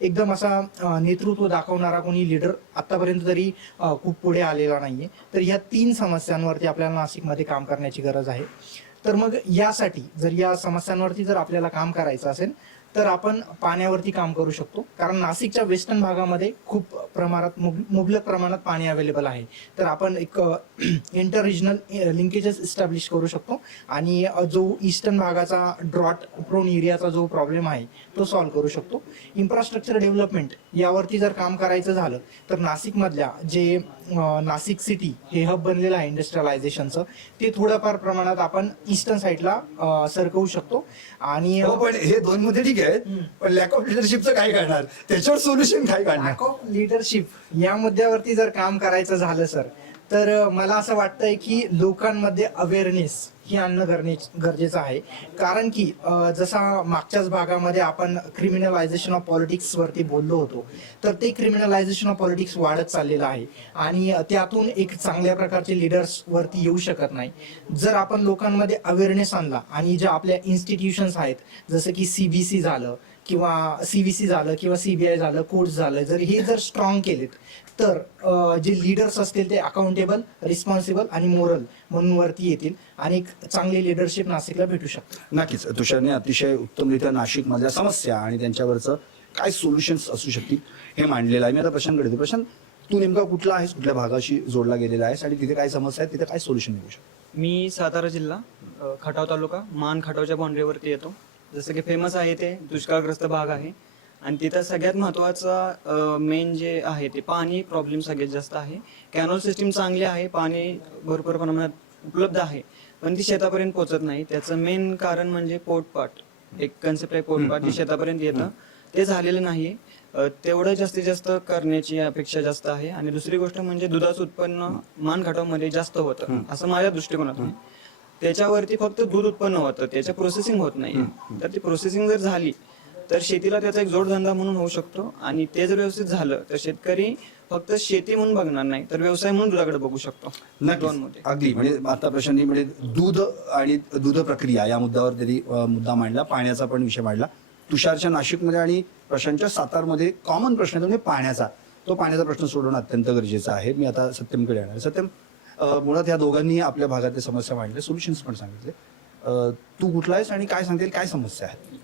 एकदम असा नेतृत्व दाखवणारा कोणी लीडर आतापर्यंत तरी खूप पुढे आलेला नाहीये. तर ह्या 3 समस्यांवरती आपल्याला नाशिकमध्ये काम करण्याची गरज आहे. तर मग यासाठी जर या समस्यांवरती जर आपल्याला काम करायचं असेल तर आपण पाण्यावरती काम करू शकतो. कारण नाशिकच्या वेस्टर्न भागामध्ये खूप प्रमाणात मुबलक प्रमाणात पाणी अवेलेबल आहे. तर आपण एक इंटर रिजनल लिंकेजेस इस्टॅब्लिश करू शकतो आणि जो ईस्टर्न भागाचा ड्रॉट प्रोन एरियाचा जो प्रॉब्लेम आहे तो सॉल्व्ह करू शकतो. इन्फ्रास्ट्रक्चर डेव्हलपमेंट यावरती जर काम करायचं झालं तर नाशिकमधल्या जे नाशिक सिटी हे हब बनलेलं आहे इंडस्ट्रियलायझेशनचं, ते थोड्याफार प्रमाणात आपण ईस्टर्न साईडला सरकवू शकतो. आणि पण हे 2 मध्ये ठीक आहे, पण लॅक ऑफ लिडरशिपचं काय करणार, त्याच्यावर सोल्युशन काय काढणार? लॅक ऑफ लिडरशिप या मुद्द्यावरती जर काम करायचं झालं सर तर मला असं वाटतंय की लोकांमध्ये अवेअरनेस ही आणणं गरजेचं आहे. कारण की जसा मागच्याच भागामध्ये आपण क्रिमिनलायझेशन ऑफ पॉलिटिक्स वरती बोललो होतो, तर ते क्रिमिनलायझेशन ऑफ पॉलिटिक्स वाढत चाललेलं आहे आणि त्यातून एक चांगल्या प्रकारचे लीडर्स वरती येऊ शकत नाही. जर आपण लोकांमध्ये अवेअरनेस आणला आणि ज्या आपल्या इन्स्टिट्यूशन्स आहेत जसं की CBC झालं किंवा CVC झालं किंवा CBI झालं, कोर्ट्स झालं, जर हे जर स्ट्रॉंग केलेत तर जे लीडर्स असतील ते अकाउंटेबल, रिस्पॉन्सिबल आणि मोरल म्हणून वरती येतील आणि एक चांगली लिडरशिप नाशिकला भेटू शकते. नक्कीच तुषारने अतिशय उत्तमरित्या नाशिकमधल्या समस्या आणि त्यांच्यावरचं काय सोल्युशन्स असू शकतील हे मांडलेलं आहे. मी आता प्रशांतकडे येतो. प्रशांत, तू नेमका कुठला आहेस, कुठल्या भागाशी जोडला गेलेला आहेस आणि तिथे काय समस्या आहेत, तिथे काय सोल्युशन मिळू शकतं? मी सातारा जिल्हा, खटाव तालुका, मान खटावच्या बाउंड्रीवरती येतो. जसं की फेमस आहे ते दुष्काळग्रस्त भाग आहे आणि तिथं सगळ्यात महत्त्वाचा मेन जे आहे ते पाणी प्रॉब्लेम सगळ्यात जास्त आहे. कॅनॉल सिस्टीम चांगली आहे, पाणी भरपूर प्रमाणात उपलब्ध आहे, पण ती शेतापर्यंत पोहोचत नाही. त्याचं मेन कारण म्हणजे पोटपाट, एक कन्सेप्ट आहे पोटपाट, जे शेतापर्यंत येतं ते झालेलं नाही. तेवढं जास्तीत जास्त करण्याची अपेक्षा जास्त आहे. आणि दुसरी गोष्ट म्हणजे दुधाचं उत्पन्न मान खटावमध्ये जास्त होतं असं माझ्या दृष्टिकोनातून. त्याच्यावरती फक्त दूध उत्पन्न होतं, त्याच्या प्रोसेसिंग होत नाही. तर ती प्रोसेसिंग जर झाली तर शेतीला त्याचा एक जोडधंदा म्हणून होऊ शकतो आणि ते जर व्यवस्थित झालं तर शेतकरी फक्त शेती म्हणून बघणार नाही तर व्यवसाय म्हणून दुधाकडे बघू शकतो. अगदी म्हणजे आता प्रशांतनी म्हणजे दूध आणि दूध प्रक्रिया या मुद्द्यावर त्यांनी मुद्दा मांडला, पाण्याचा पण विषय मांडला. तुषारच्या नाशिकमध्ये आणि प्रशांतच्या सातारमध्ये कॉमन प्रश्न आहे तो म्हणजे पाण्याचा. तो पाण्याचा प्रश्न सोडवणं अत्यंत गरजेचं आहे. मी आता सत्यमकडे येणार. सत्यम, मुळात या दोघांनी आपल्या भागातल्या समस्या मांडल्या, सोल्युशन्स पण सांगितले. तू कुठला आहेस आणि काय सांगतील, काय समस्या आहेत?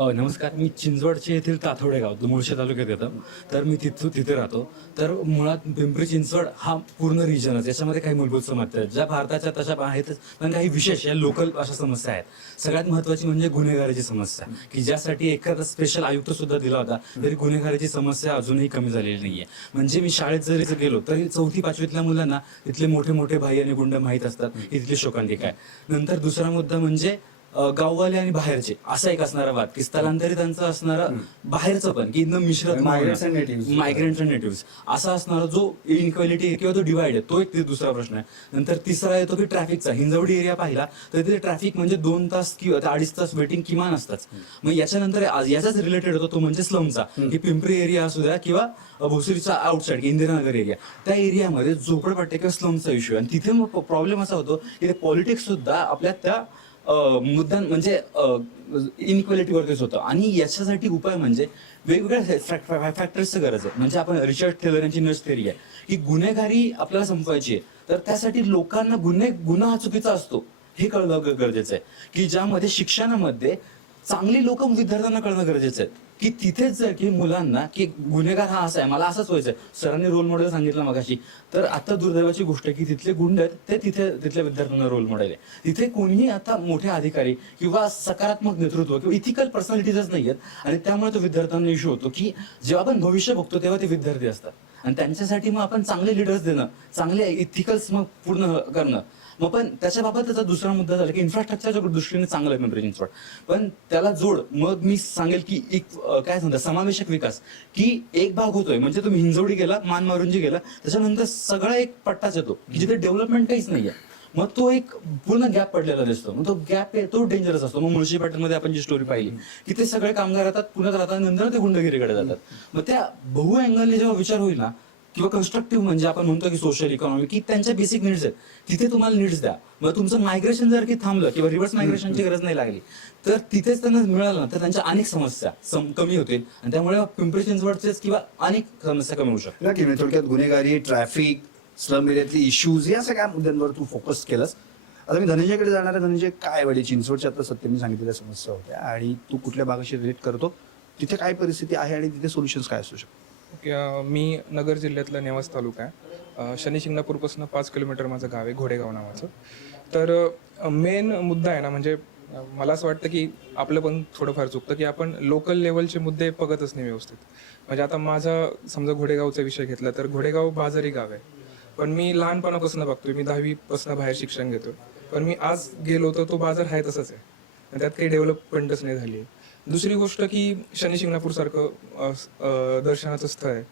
नमस्कार, मी चिंचवडचे येथील ताथोडे गाव मुळशी तालुक्यात येतं. तर मी तिथे राहतो. तर मुळात पिंपरी चिंचवड हा पूर्ण रिजनच, याच्यामध्ये काही मूलभूत समस्या आहेत ज्या भारताच्या तशा आहेतच, पण काही विशेष या लोकल अशा समस्या आहेत. सगळ्यात महत्त्वाची म्हणजे गुन्हेगारीची समस्या, की ज्यासाठी एखादा स्पेशल आयुक्त सुद्धा दिला होता, तरी गुन्हेगारीची समस्या अजूनही कमी झालेली नाहीये. म्हणजे मी शाळेत जरी गेलो तरी 4वी-5वीतल्या मुलांना तिथले मोठे मोठे भाई आणि गुंड माहीत असतात की तिथली शोकांतिका आहे. नंतर दुसरा मुद्दा म्हणजे गाववाले आणि बाहेरचे असा एक असणारा वाद, की स्थलांतरितांचं असणारं बाहेरचं पण, की मिश्र Migrants and natives. Migrants and natives असा असणारा जो इनइक्वालिटी आहे किंवा तो डिवाइड आहे, तो एक दुसरा प्रश्न आहे. नंतर तिसरा येतो की ट्रॅफिकचा. हिंजवडी एरिया पाहिला तर तिथे ट्रॅफिक म्हणजे 2 तास किंवा 2.5 तास वेटिंग किमान असतात. मग याच्यानंतर याचाच रिलेटेड होतो तो म्हणजे स्लमचा, की पिंपरी एरिया असू द्या किंवा भोसरीचा आउटसाइड इंदिरानगर एरिया, त्या एरियामध्ये झोपडपट्टी किंवा स्लमचा इश्यू आहे. आणि तिथे मग प्रॉब्लेम असा होतो की ते पॉलिटिक्स सुद्धा आपल्या त्या मुद्द्यां म्हणजे इनइक्वालिटीवरतीच होतं. आणि याच्यासाठी उपाय म्हणजे वेगवेगळ्या फॅक्टर्सची गरज आहे. म्हणजे आपण रिचर्ड टेलर यांची नर्स थेअरी आहे की गुन्हेगारी आपल्याला संपवायची आहे, तर त्यासाठी लोकांना गुन्हा हा चुकीचा असतो हे कळणं गरजेचं आहे. की ज्यामध्ये शिक्षणामध्ये चांगली लोक विद्यार्थ्यांना कळणं गरजेचं आहे, की तिथेच जर की मुलांना की गुन्हेगार हा असा आहे, मला असंच व्हायचंय, सरांनी रोल मॉडेल सांगितलं मगाशी. तर आता दुर्दैवाची गोष्ट आहे की तिथले गुंड आहेत ते तिथल्या विद्यार्थ्यांना रोल मॉडेल आहे. तिथे कोणीही आता मोठे अधिकारी किंवा सकारात्मक नेतृत्व किंवा इथिकल पर्सनॅलिटीजच नाही आहेत. आणि त्यामुळे तो विद्यार्थ्यांना इश्यू होतो की जेव्हा आपण भविष्य बघतो तेव्हा ते विद्यार्थी असतात, आणि त्यांच्यासाठी मग आपण चांगले लिडर्स देणं, चांगले इथिकल्स मग पूर्ण करणं. मग पण त्याच्याबाबत त्याचा दुसरा मुद्दा झाला की इन्फ्रास्ट्रक्चरच्या दृष्टीने चांगलं आहे पिंपरी चिंचवड, पण त्याला जोड मग मी सांगेल की एक काय सांगता समावेशक विकास, की एक भाग होतोय म्हणजे तुम्ही हिंजवडी गेला, मानमारुंजी गेला, त्याच्यानंतर सगळा एक पट्टाच येतो की जिथे डेव्हलपमेंट काहीच नाहीये. मग तो एक पूर्ण गॅप पडलेला दिसतो. मग तो गॅप आहे तो डेंजरस असतो. मग मुळशी पॅटर्नमध्ये आपण जी स्टोरी पाहिली की ते सगळे कामगार राहतात, पुण्यात राहतात, नंतर ते गुंडगिरीकडे जातात. मग त्या बहु अँगलने जेव्हा विचार होईल ना, किंवा कन्स्ट्रक्टिव्ह म्हणजे आपण म्हणतो की सोशल इकॉनॉमी, की त्यांच्या बेसिक नीड्स आहेत तिथे तुम्हाला नीड्स द्या. मग तुमचं मायग्रेशन जर की थांबलं किंवा रिव्हर्स मायग्रेशनची गरज नाही लागली तर तिथेच त्यांना मिळालं तर त्यांच्या अनेक समस्या कमी होतील, आणि त्यामुळे पिंपरी चिंचवडचेच किंवा अनेक समस्या कमी होऊ शकतात. नक्की. म्हणजे थोडक्यात गुन्हेगारी, ट्रॅफिक, स्लम एरियातली इश्यूज या सगळ्या मुद्द्यांवर तू फोकस केलंस. आता मी धनंजयकडे जाणार आहे. धनंजय, काय वडील चिंचवडच्या आता सत्तेने सांगितलेल्या समस्या होत्या आणि तू कुठल्या भागाशी रिलेट करतो, तिथे काय परिस्थिती आहे आणि तिथे सोल्युशन्स काय असू शकतात? मी नगर जिल्ह्यातला नेवास तालुका आहे. शनी शिंगणापूरपासून 5 किलोमीटर माझं गाव आहे, घोडेगाव नावाचं. तर मेन मुद्दा आहे ना, म्हणजे मला असं वाटतं की आपलं पण थोडंफार चुकतं की आपण लोकल लेवलचे मुद्दे बघतच नाही व्यवस्थित. म्हणजे आता माझा समजा घोडेगावचा विषय घेतला तर घोडेगाव बाजारी गाव आहे, पण मी लहानपणापासून बघतोय, मी 10वीपासून बाहेर शिक्षण घेतोय, पण मी आज गेलो तर तो बाजार आहे तसंच आहे, त्यात काही डेव्हलपमेंटच नाही झाली. दुसरी गोष्ट की शनी शिंगणापूर सारखं दर्शनाचं स्थळ आहे,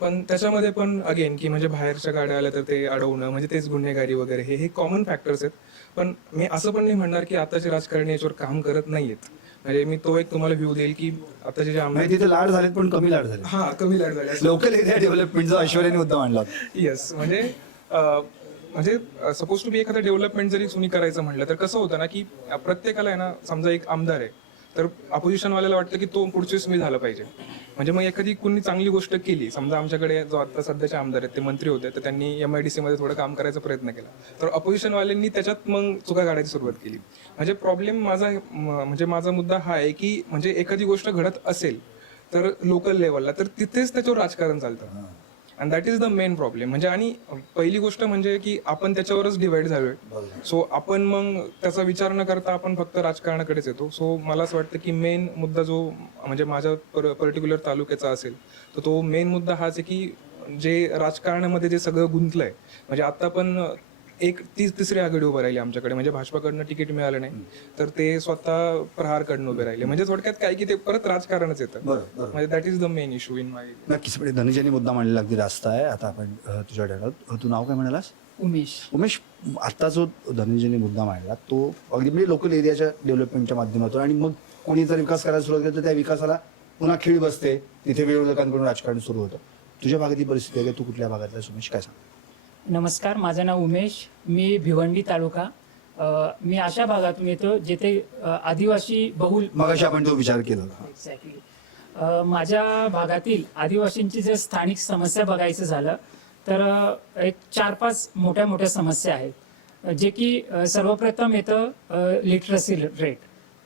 पण त्याच्यामध्ये पण अगेन की म्हणजे बाहेरच्या गाड्या आल्या तर ते अडवणं, म्हणजे तेच गुन्हेगारी वगैरे हे कॉमन फॅक्टर्स आहेत. पण मी असं पण नाही म्हणणार की आताचे राजकारणी याच्यावर काम करत नाहीयेत. म्हणजे मी तो एक तुम्हाला व्ह्यू देईल की आताचे जे आमदार तिथे लाड झालेत पण कमी लाड झाले. हा, कमी लाड झाले. लोकल एरिया डेव्हलपमेंटचा ऐश्वर्याने मुद्दा मांडला. येस, म्हणजे सपोज टू बी एखादं डेव्हलपमेंट जरी कुणी करायचं म्हटलं तर कसं होतं ना की प्रत्येकाला आहे ना, समजा एक आमदार आहे तर अपोजिशनवाल्याला वाटतं की तो पुढचीच मी झालं पाहिजे. म्हणजे मग एखादी कुणी चांगली गोष्ट केली, समजा आमच्याकडे जो आता सध्याचे आमदार आहेत ते मंत्री होते, तर त्यांनी MIDC मध्ये थोडं काम करायचा प्रयत्न केला, तर अपोजिशनवाल्यांनी त्याच्यात मग चुका काढायची सुरुवात केली. म्हणजे प्रॉब्लेम माझा मुद्दा हा आहे की म्हणजे एखादी गोष्ट घडत असेल तर लोकल लेवलला तर तिथेच त्याच्यावर राजकारण चालतं, and that is the main problem. म्हणजे आणि पहिली गोष्ट म्हणजे की आपण त्याच्यावरच डिवाइड झालोय. सो आपण मग त्याचा विचार न करता आपण फक्त राजकारणाकडेच येतो. सो मला असं वाटतं की मेन मुद्दा जो म्हणजे माझ्या पर्टिक्युलर तालुक्याचा असेल तर तो मेन मुद्दा हाच आहे की जे राजकारणामध्ये जे सगळं गुंतलंय, म्हणजे आता पण एक तिसरी आघाडी उभं राहिली आमच्याकडे, म्हणजे भाजपाकडनं तिकीट मिळालं नाही तर ते स्वतः प्रहारकडनं उभे राहिले. म्हणजे थोडक्यात काय की ते परत राजकारणच येतं. म्हणजे that is the main issue in my. नक्कीच. म्हणजे धनंजयने मुद्दा मांडलेला अगदी रास्त आहे. आता आपण तुझ्या डॅडात, तू नाव काय म्हणालास? उमेश. आता जो धनंजयने मुद्दा मांडला तो अगदी म्हणजे लोकल एरियाच्या डेव्हलपमेंटच्या माध्यमातून, आणि मग कोणी जर विकास करायला सुरुवात केली तर त्या विकासाला पुन्हा खीळ बसते, तिथे विरोधकांकडून राजकारण सुरू होतं. तुझ्या भागातली परिस्थिती आहे, तू कुठल्या भागातला उमेश, काय सांग? नमस्कार, माझं नाव उमेश, मी भिवंडी तालुका. मी अशा भागातून येतो जिथे आदिवासी बहुल. मगाशी आपण तो विचार केला. एक्झॅक्टली. माझ्या भागातील आदिवासींची जर स्थानिक समस्या बघायचं झालं तर एक 4-5 मोठ्या मोठ्या समस्या आहेत, जे की सर्वप्रथम येतं लिटरसी रेट.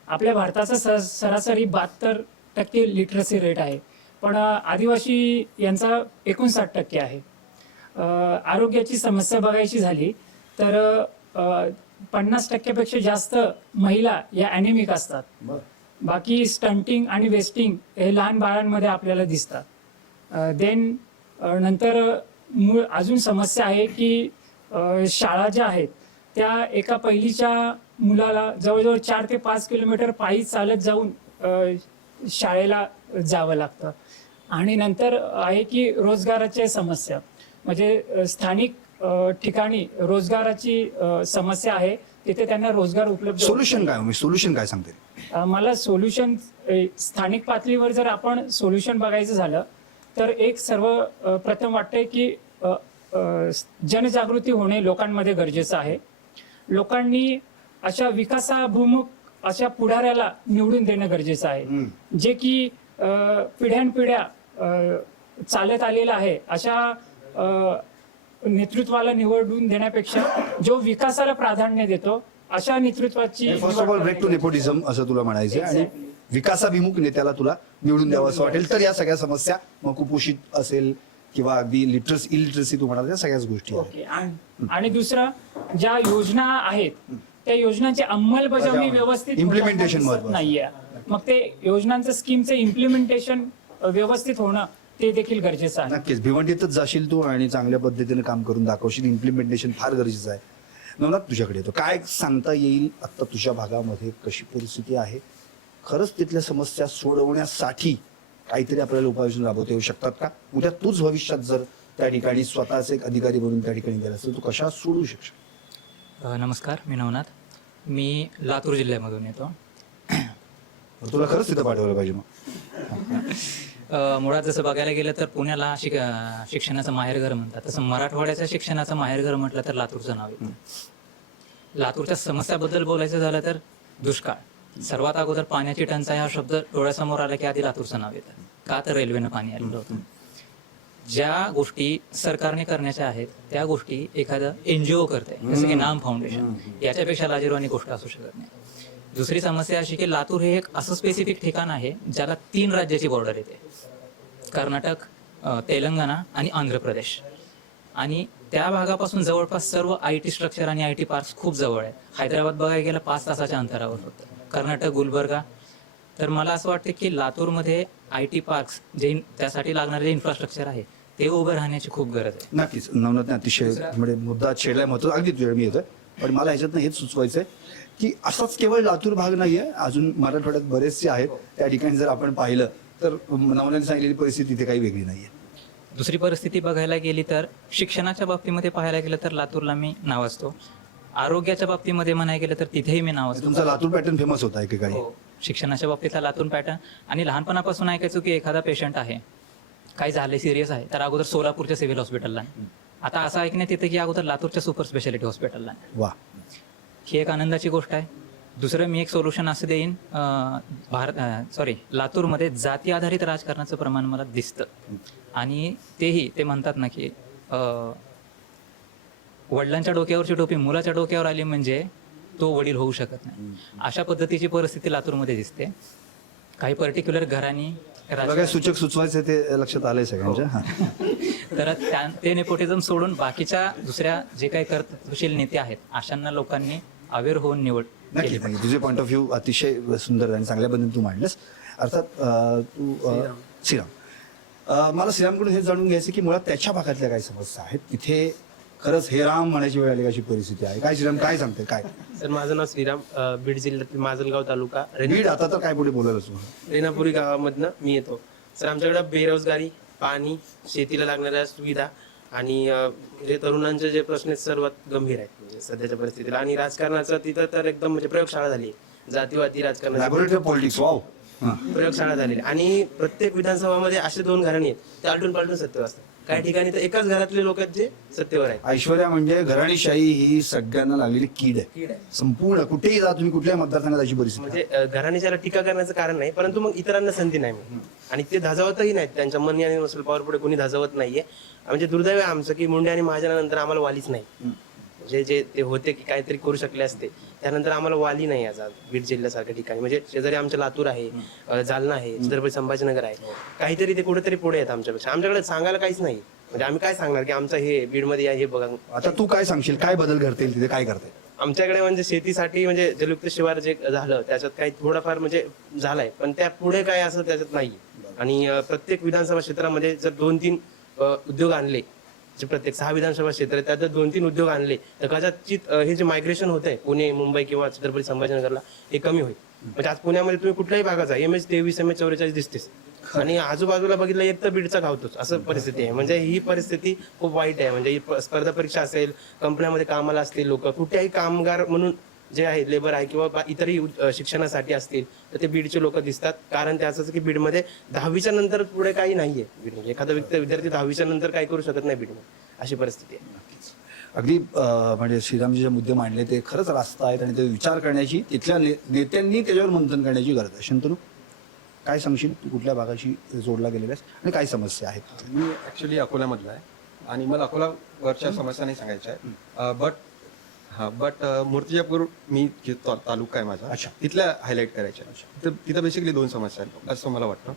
आपल्या भारताचा सरासरी 72% लिटरसी रेट आहे, पण आदिवासी यांचा 59% आहे. आरोग्याची समस्या बघायची झाली तर 50%पेक्षा जास्त महिला या ॲनेमिक असतात. बाकी स्टंटिंग आणि वेस्टिंग हे लहान बाळांमध्ये आपल्याला दिसतात. देन नंतर अजून समस्या आहे की शाळा ज्या आहेत त्या एका पहिलीच्या मुलाला जवळजवळ 4 ते 5 किलोमीटर पायी चालत जाऊन शाळेला जावं लागतं. आणि नंतर आहे की रोजगाराच्या समस्या, म्हणजे स्थानिक ठिकाणी रोजगाराची समस्या आहे, तिथे त्यांना रोजगार उपलब्ध होत सोल्युशन नाही. काय सोल्युशन काय सांगते? मला सोल्युशन स्थानिक पातळीवर जर आपण सोल्युशन बघायचं झालं तर एक प्रथम वाटतंय की जनजागृती होणे लोकांमध्ये गरजेचं आहे. लोकांनी अशा विकासाभिमुख अशा पुढाऱ्याला निवडून देणं गरजेचं आहे, जे की पिढ्यानपिढ्या चालत आलेलं आहे. अशा नेतृत्वाला निवडून देण्यापेक्षा जो विकासाला प्राधान्य देतो अशा नेतृत्वाची first of all break to nepotism असं तुला म्हणायचं आणि विकासाभिमुख नेत्याला तुला निवडून द्यावं असं वाटेल तर या सगळ्या समस्या, मग कुपोषित असेल किंवा अगदी इलिटरसी तू म्हणाल, त्या सगळ्याच गोष्टी आहेत. ओके. आणि दुसरं, ज्या योजना आहेत त्या योजनांची अंमलबजावणी व्यवस्थित Implementation महत्त्वाचं. नाहीये. मग ते योजनांचं स्कीमचं इम्प्लिमेंटेशन व्यवस्थित होणं ते देखील गरजेचं आहे. नक्कीच भिवंडीतच जाशील तू आणि चांगल्या पद्धतीने काम करून दाखवशील. इम्प्लिमेंटेशन फार गरजेचं आहे. नवनाथ, तुझ्याकडे येतो. काय सांगता येईल आता तुझ्या भागामध्ये कशी परिस्थिती आहे? खरंच तिथल्या समस्या सोडवण्यासाठी काहीतरी आपल्याला उपाययोजना राबवता येऊ शकतात का? उद्या तूच भविष्यात जर त्या ठिकाणी स्वतःच एक अधिकारी म्हणून त्या ठिकाणी गेला असेल, तू कशा सोडवू शकशील? नमस्कार, मी नवनाथ. मी लातूर जिल्ह्यामधून येतो. तुला खरंच तिथं पाठवलं पाहिजे मग. मुळात जसं बघायला गेलं तर पुण्याला शिक्षणाचं माहेरघर म्हणतात, तसं मराठवाड्याचं शिक्षणाचं माहेरघर म्हटलं तर लातूरचं नाव येतं. लातूरच्या समस्याबद्दल बोलायचं झालं तर दुष्काळ. सर्वात अगोदर पाण्याची टंचाई हा शब्द डोळ्यासमोर आला की आधी लातूरचं नाव येतं. का तर रेल्वेनं पाणी आलेलं होतं. ज्या गोष्टी सरकारने करण्याच्या आहेत त्या गोष्टी एखादं NGO करते, जसं की नाम फाउंडेशन, याच्यापेक्षा लाजिरवाणी गोष्ट असू शकत नाही. दुसरी समस्या अशी की लातूर हे एक असं स्पेसिफिक ठिकाण आहे ज्याला 3 राज्याची बॉर्डर येते, कर्नाटक, तेलंगणा आणि आंध्र प्रदेश. आणि त्या भागापासून जवळपास सर्व IT स्ट्रक्चर आणि IT पार्क्स खूप जवळ आहे. हैदराबाद बघायला गेलं 5 तासाच्या अंतरावर होतं. कर्नाटक, गुलबर्गा. तर मला असं वाटतं की लातूरमध्ये IT पार्क्स जे त्यासाठी लागणारे जे इन्फ्रास्ट्रक्चर आहे ते उभं राहण्याची खूप गरज आहे. नक्कीच नवनाथने अतिशय म्हणजे मुद्दा छेडलाय महत्व. अगदी तुझ्या मी येतोय, पण मला ह्याच्यातनं हेच सुचवायचंय की असाच केवळ लातूर भाग नाहीये, अजून मराठवाड्यात बरेचसे आहेत. त्या ठिकाणी जर आपण पाहिलं तर नवनाथने सांगितलेली परिस्थिती तिथे काही वेगळी नाहीये. दुसरी परिस्थिती बघायला गेली तर शिक्षणाच्या बाबतीमध्ये पाहायला गेलं तर लातूरला मी नावाजतो. आरोग्याच्या बाबतीमध्ये म्हणायला गेलं तर तिथेही मी नावाजतो. तुमचा लातूर पॅटर्न फेमस होता एकेकाळी. शिक्षणाच्या बाबतीतला लातूर पॅटर्न. आणि लहानपणापासून ऐकायचो की एखादा पेशंट आहे, काही झाले, सिरियस आहे, तर अगोदर सोलापूरच्या सिव्हिल हॉस्पिटलला. आता असं ऐकण्यात येतं की अगोदर लातूरच्या सुपर स्पेशालिटी हॉस्पिटलला. वा, ही एक आनंदाची गोष्ट आहे. दुसरं मी एक सोल्युशन असं देईन, लातूरमध्ये जाती आधारित राजकारणाचं प्रमाण मला दिसतं. आणि तेही ते म्हणतात ना की वडिलांच्या डोक्यावरची टोपी मुलाच्या डोक्यावर आली म्हणजे तो वडील होऊ शकत नाही. अशा पद्धतीची परिस्थिती लातूरमध्ये दिसते. काही पर्टिक्युलर घरांनी काय सूचक सुचवायचं ते लक्षात आलंय सगळ्यांच्या. तर ते नेपोटिझम सोडून बाकीच्या दुसऱ्या जे काही कर्तृत्वशील नेते आहेत अशांना लोकांनी अवेअर होऊन निवड. नक्की तुझे पॉईंट ऑफ व्ह्यू अतिशय सुंदर आणि चांगल्या पद्धतीने तू मांडलंस. अर्थात तू श्रीराम, मला श्रीरामकडून हे जाणून घ्यायचं की मुळात त्याच्या भागातल्या काही समस्या आहेत, तिथे खरंच हे राम म्हणायची वेळ आली अशी परिस्थिती आहे. काय श्रीराम, काय सांगते? काय सर, माझं नाव श्रीराम, बीड जिल्ह्यातील माजलगाव तालुका बीड. आता तर काय पुढे बोलायला तू? रेणापुरी गावामधनं मी येतो. सर, आमच्याकडे बेरोजगारी, पाणी, शेतीला लागणाऱ्या सुविधा आणि जे तरुणांचे जे प्रश्न आहेत सर्वात गंभीर आहेत म्हणजे सध्याच्या परिस्थितीला. आणि राजकारणाचं तिथं तर एकदम म्हणजे प्रयोगशाळा झाली, जातीवादी राजकारण, पॉलिटिक्स. वाव, प्रयोगशाळा झालेली. आणि प्रत्येक विधानसभामध्ये असे 2 घराणे आहेत ते आलटून पालटून सत्तेवर असतात. काही ठिकाणी तर एकाच घरातले लोक आहेत जे सत्तेवर आहेत. ऐश्वर्या म्हणजे घराणीशाही ही सगळ्यांना लागलेली कीड आहे. कीड आहे. संपूर्ण कुठेही जा तुम्ही, कुठल्याही मतदारसंघात अशी परिस्थिती आहे. म्हणजे घराण्याच्याला टीका करण्याचं कारण नाही, परंतु मग इतरांना संधी नाही मिळत. आणि ते धाजावतही नाहीत, त्यांच्या मनी आणि मसल पॉवर पुढे कोणी धाजावत नाहीये. म्हणजे दुर्दैव आहे आमचं की मुंडे आणि महाजनानंतर आम्हाला वालीच नाही. म्हणजे जे ते होते की काहीतरी करू शकले असते, त्यानंतर आम्हाला वाली नाही आज बीड जिल्ह्यासारख्या ठिकाणी. म्हणजे शेजारी आमच्या लातूर आहे, जालना आहे, छत्रपती संभाजीनगर आहे, काहीतरी ते कुठेतरी पुढे आहेत आमच्यापेक्षा. आमच्याकडे सांगायला काहीच नाही. म्हणजे आम्ही काय सांगणार की आमचं हे बीडमध्ये या, हे बघा. आता तू काय सांगशील, काय बदल करता येईल तिथे, काय करता येईल? आमच्याकडे म्हणजे शेतीसाठी म्हणजे जलयुक्त शिवार जे झालं त्याच्यात काही थोडाफार म्हणजे झालाय, पण त्या पुढे काय असं त्याच्यात नाही. आणि प्रत्येक विधानसभा क्षेत्रामध्ये जर 2-3 उद्योग आणले, जे प्रत्येक 6 विधानसभा क्षेत्र आहे त्यात जर 2-3 उद्योग आणले तर कदाचित हे जे मायग्रेशन होत आहे पुणे, मुंबई किंवा छत्रपती संभाजीनगरला, हे कमी होईल. म्हणजे आज पुण्यामध्ये तुम्ही कुठल्याही भागाचा MH23 MH44 दिसतेस, आणि आजूबाजूला बघितलं एक तर बीडचा गावतोच, असं परिस्थिती आहे. म्हणजे ही परिस्थिती खूप वाईट आहे. म्हणजे ही स्पर्धा परीक्षा असेल, कंपन्यामध्ये कामाला असतील लोक, कुठेही कामगार म्हणून जे आहे, लेबर आहे किंवा इतरही शिक्षणासाठी असतील, तर ते बीडचे लोक दिसतात. कारण ते असं की बीडमध्ये 10वीच्या नंतर पुढे काही नाहीये. बीडमध्ये एखादा विद्यार्थी 10वीच्या नंतर काही करू शकत नाही बीडमध्ये, अशी परिस्थिती आहे. अगदी म्हणजे श्रीरामजी जे मुद्दे मांडले ते खरंच रास्त आहेत आणि ते विचार करण्याची, तिथल्या नेत्यांनी त्याच्यावर मंथन करण्याची गरज आहे. शंतनू, काय सांगशील, तू कुठल्या भागाशी जोडला गेलेला आहेस आणि काय समस्या आहेत? मी ऍक्च्युली अकोल्यामधला आहे आणि मला अकोलावरच्या समस्या नाही सांगायच्या आहे. बट मूर्तिजापूर मी जे तालुका आहे माझा, तिथल्या हायलाईट करायच्या. तर तिथं बेसिकली 2 समस्या आहेत असं मला वाटतं.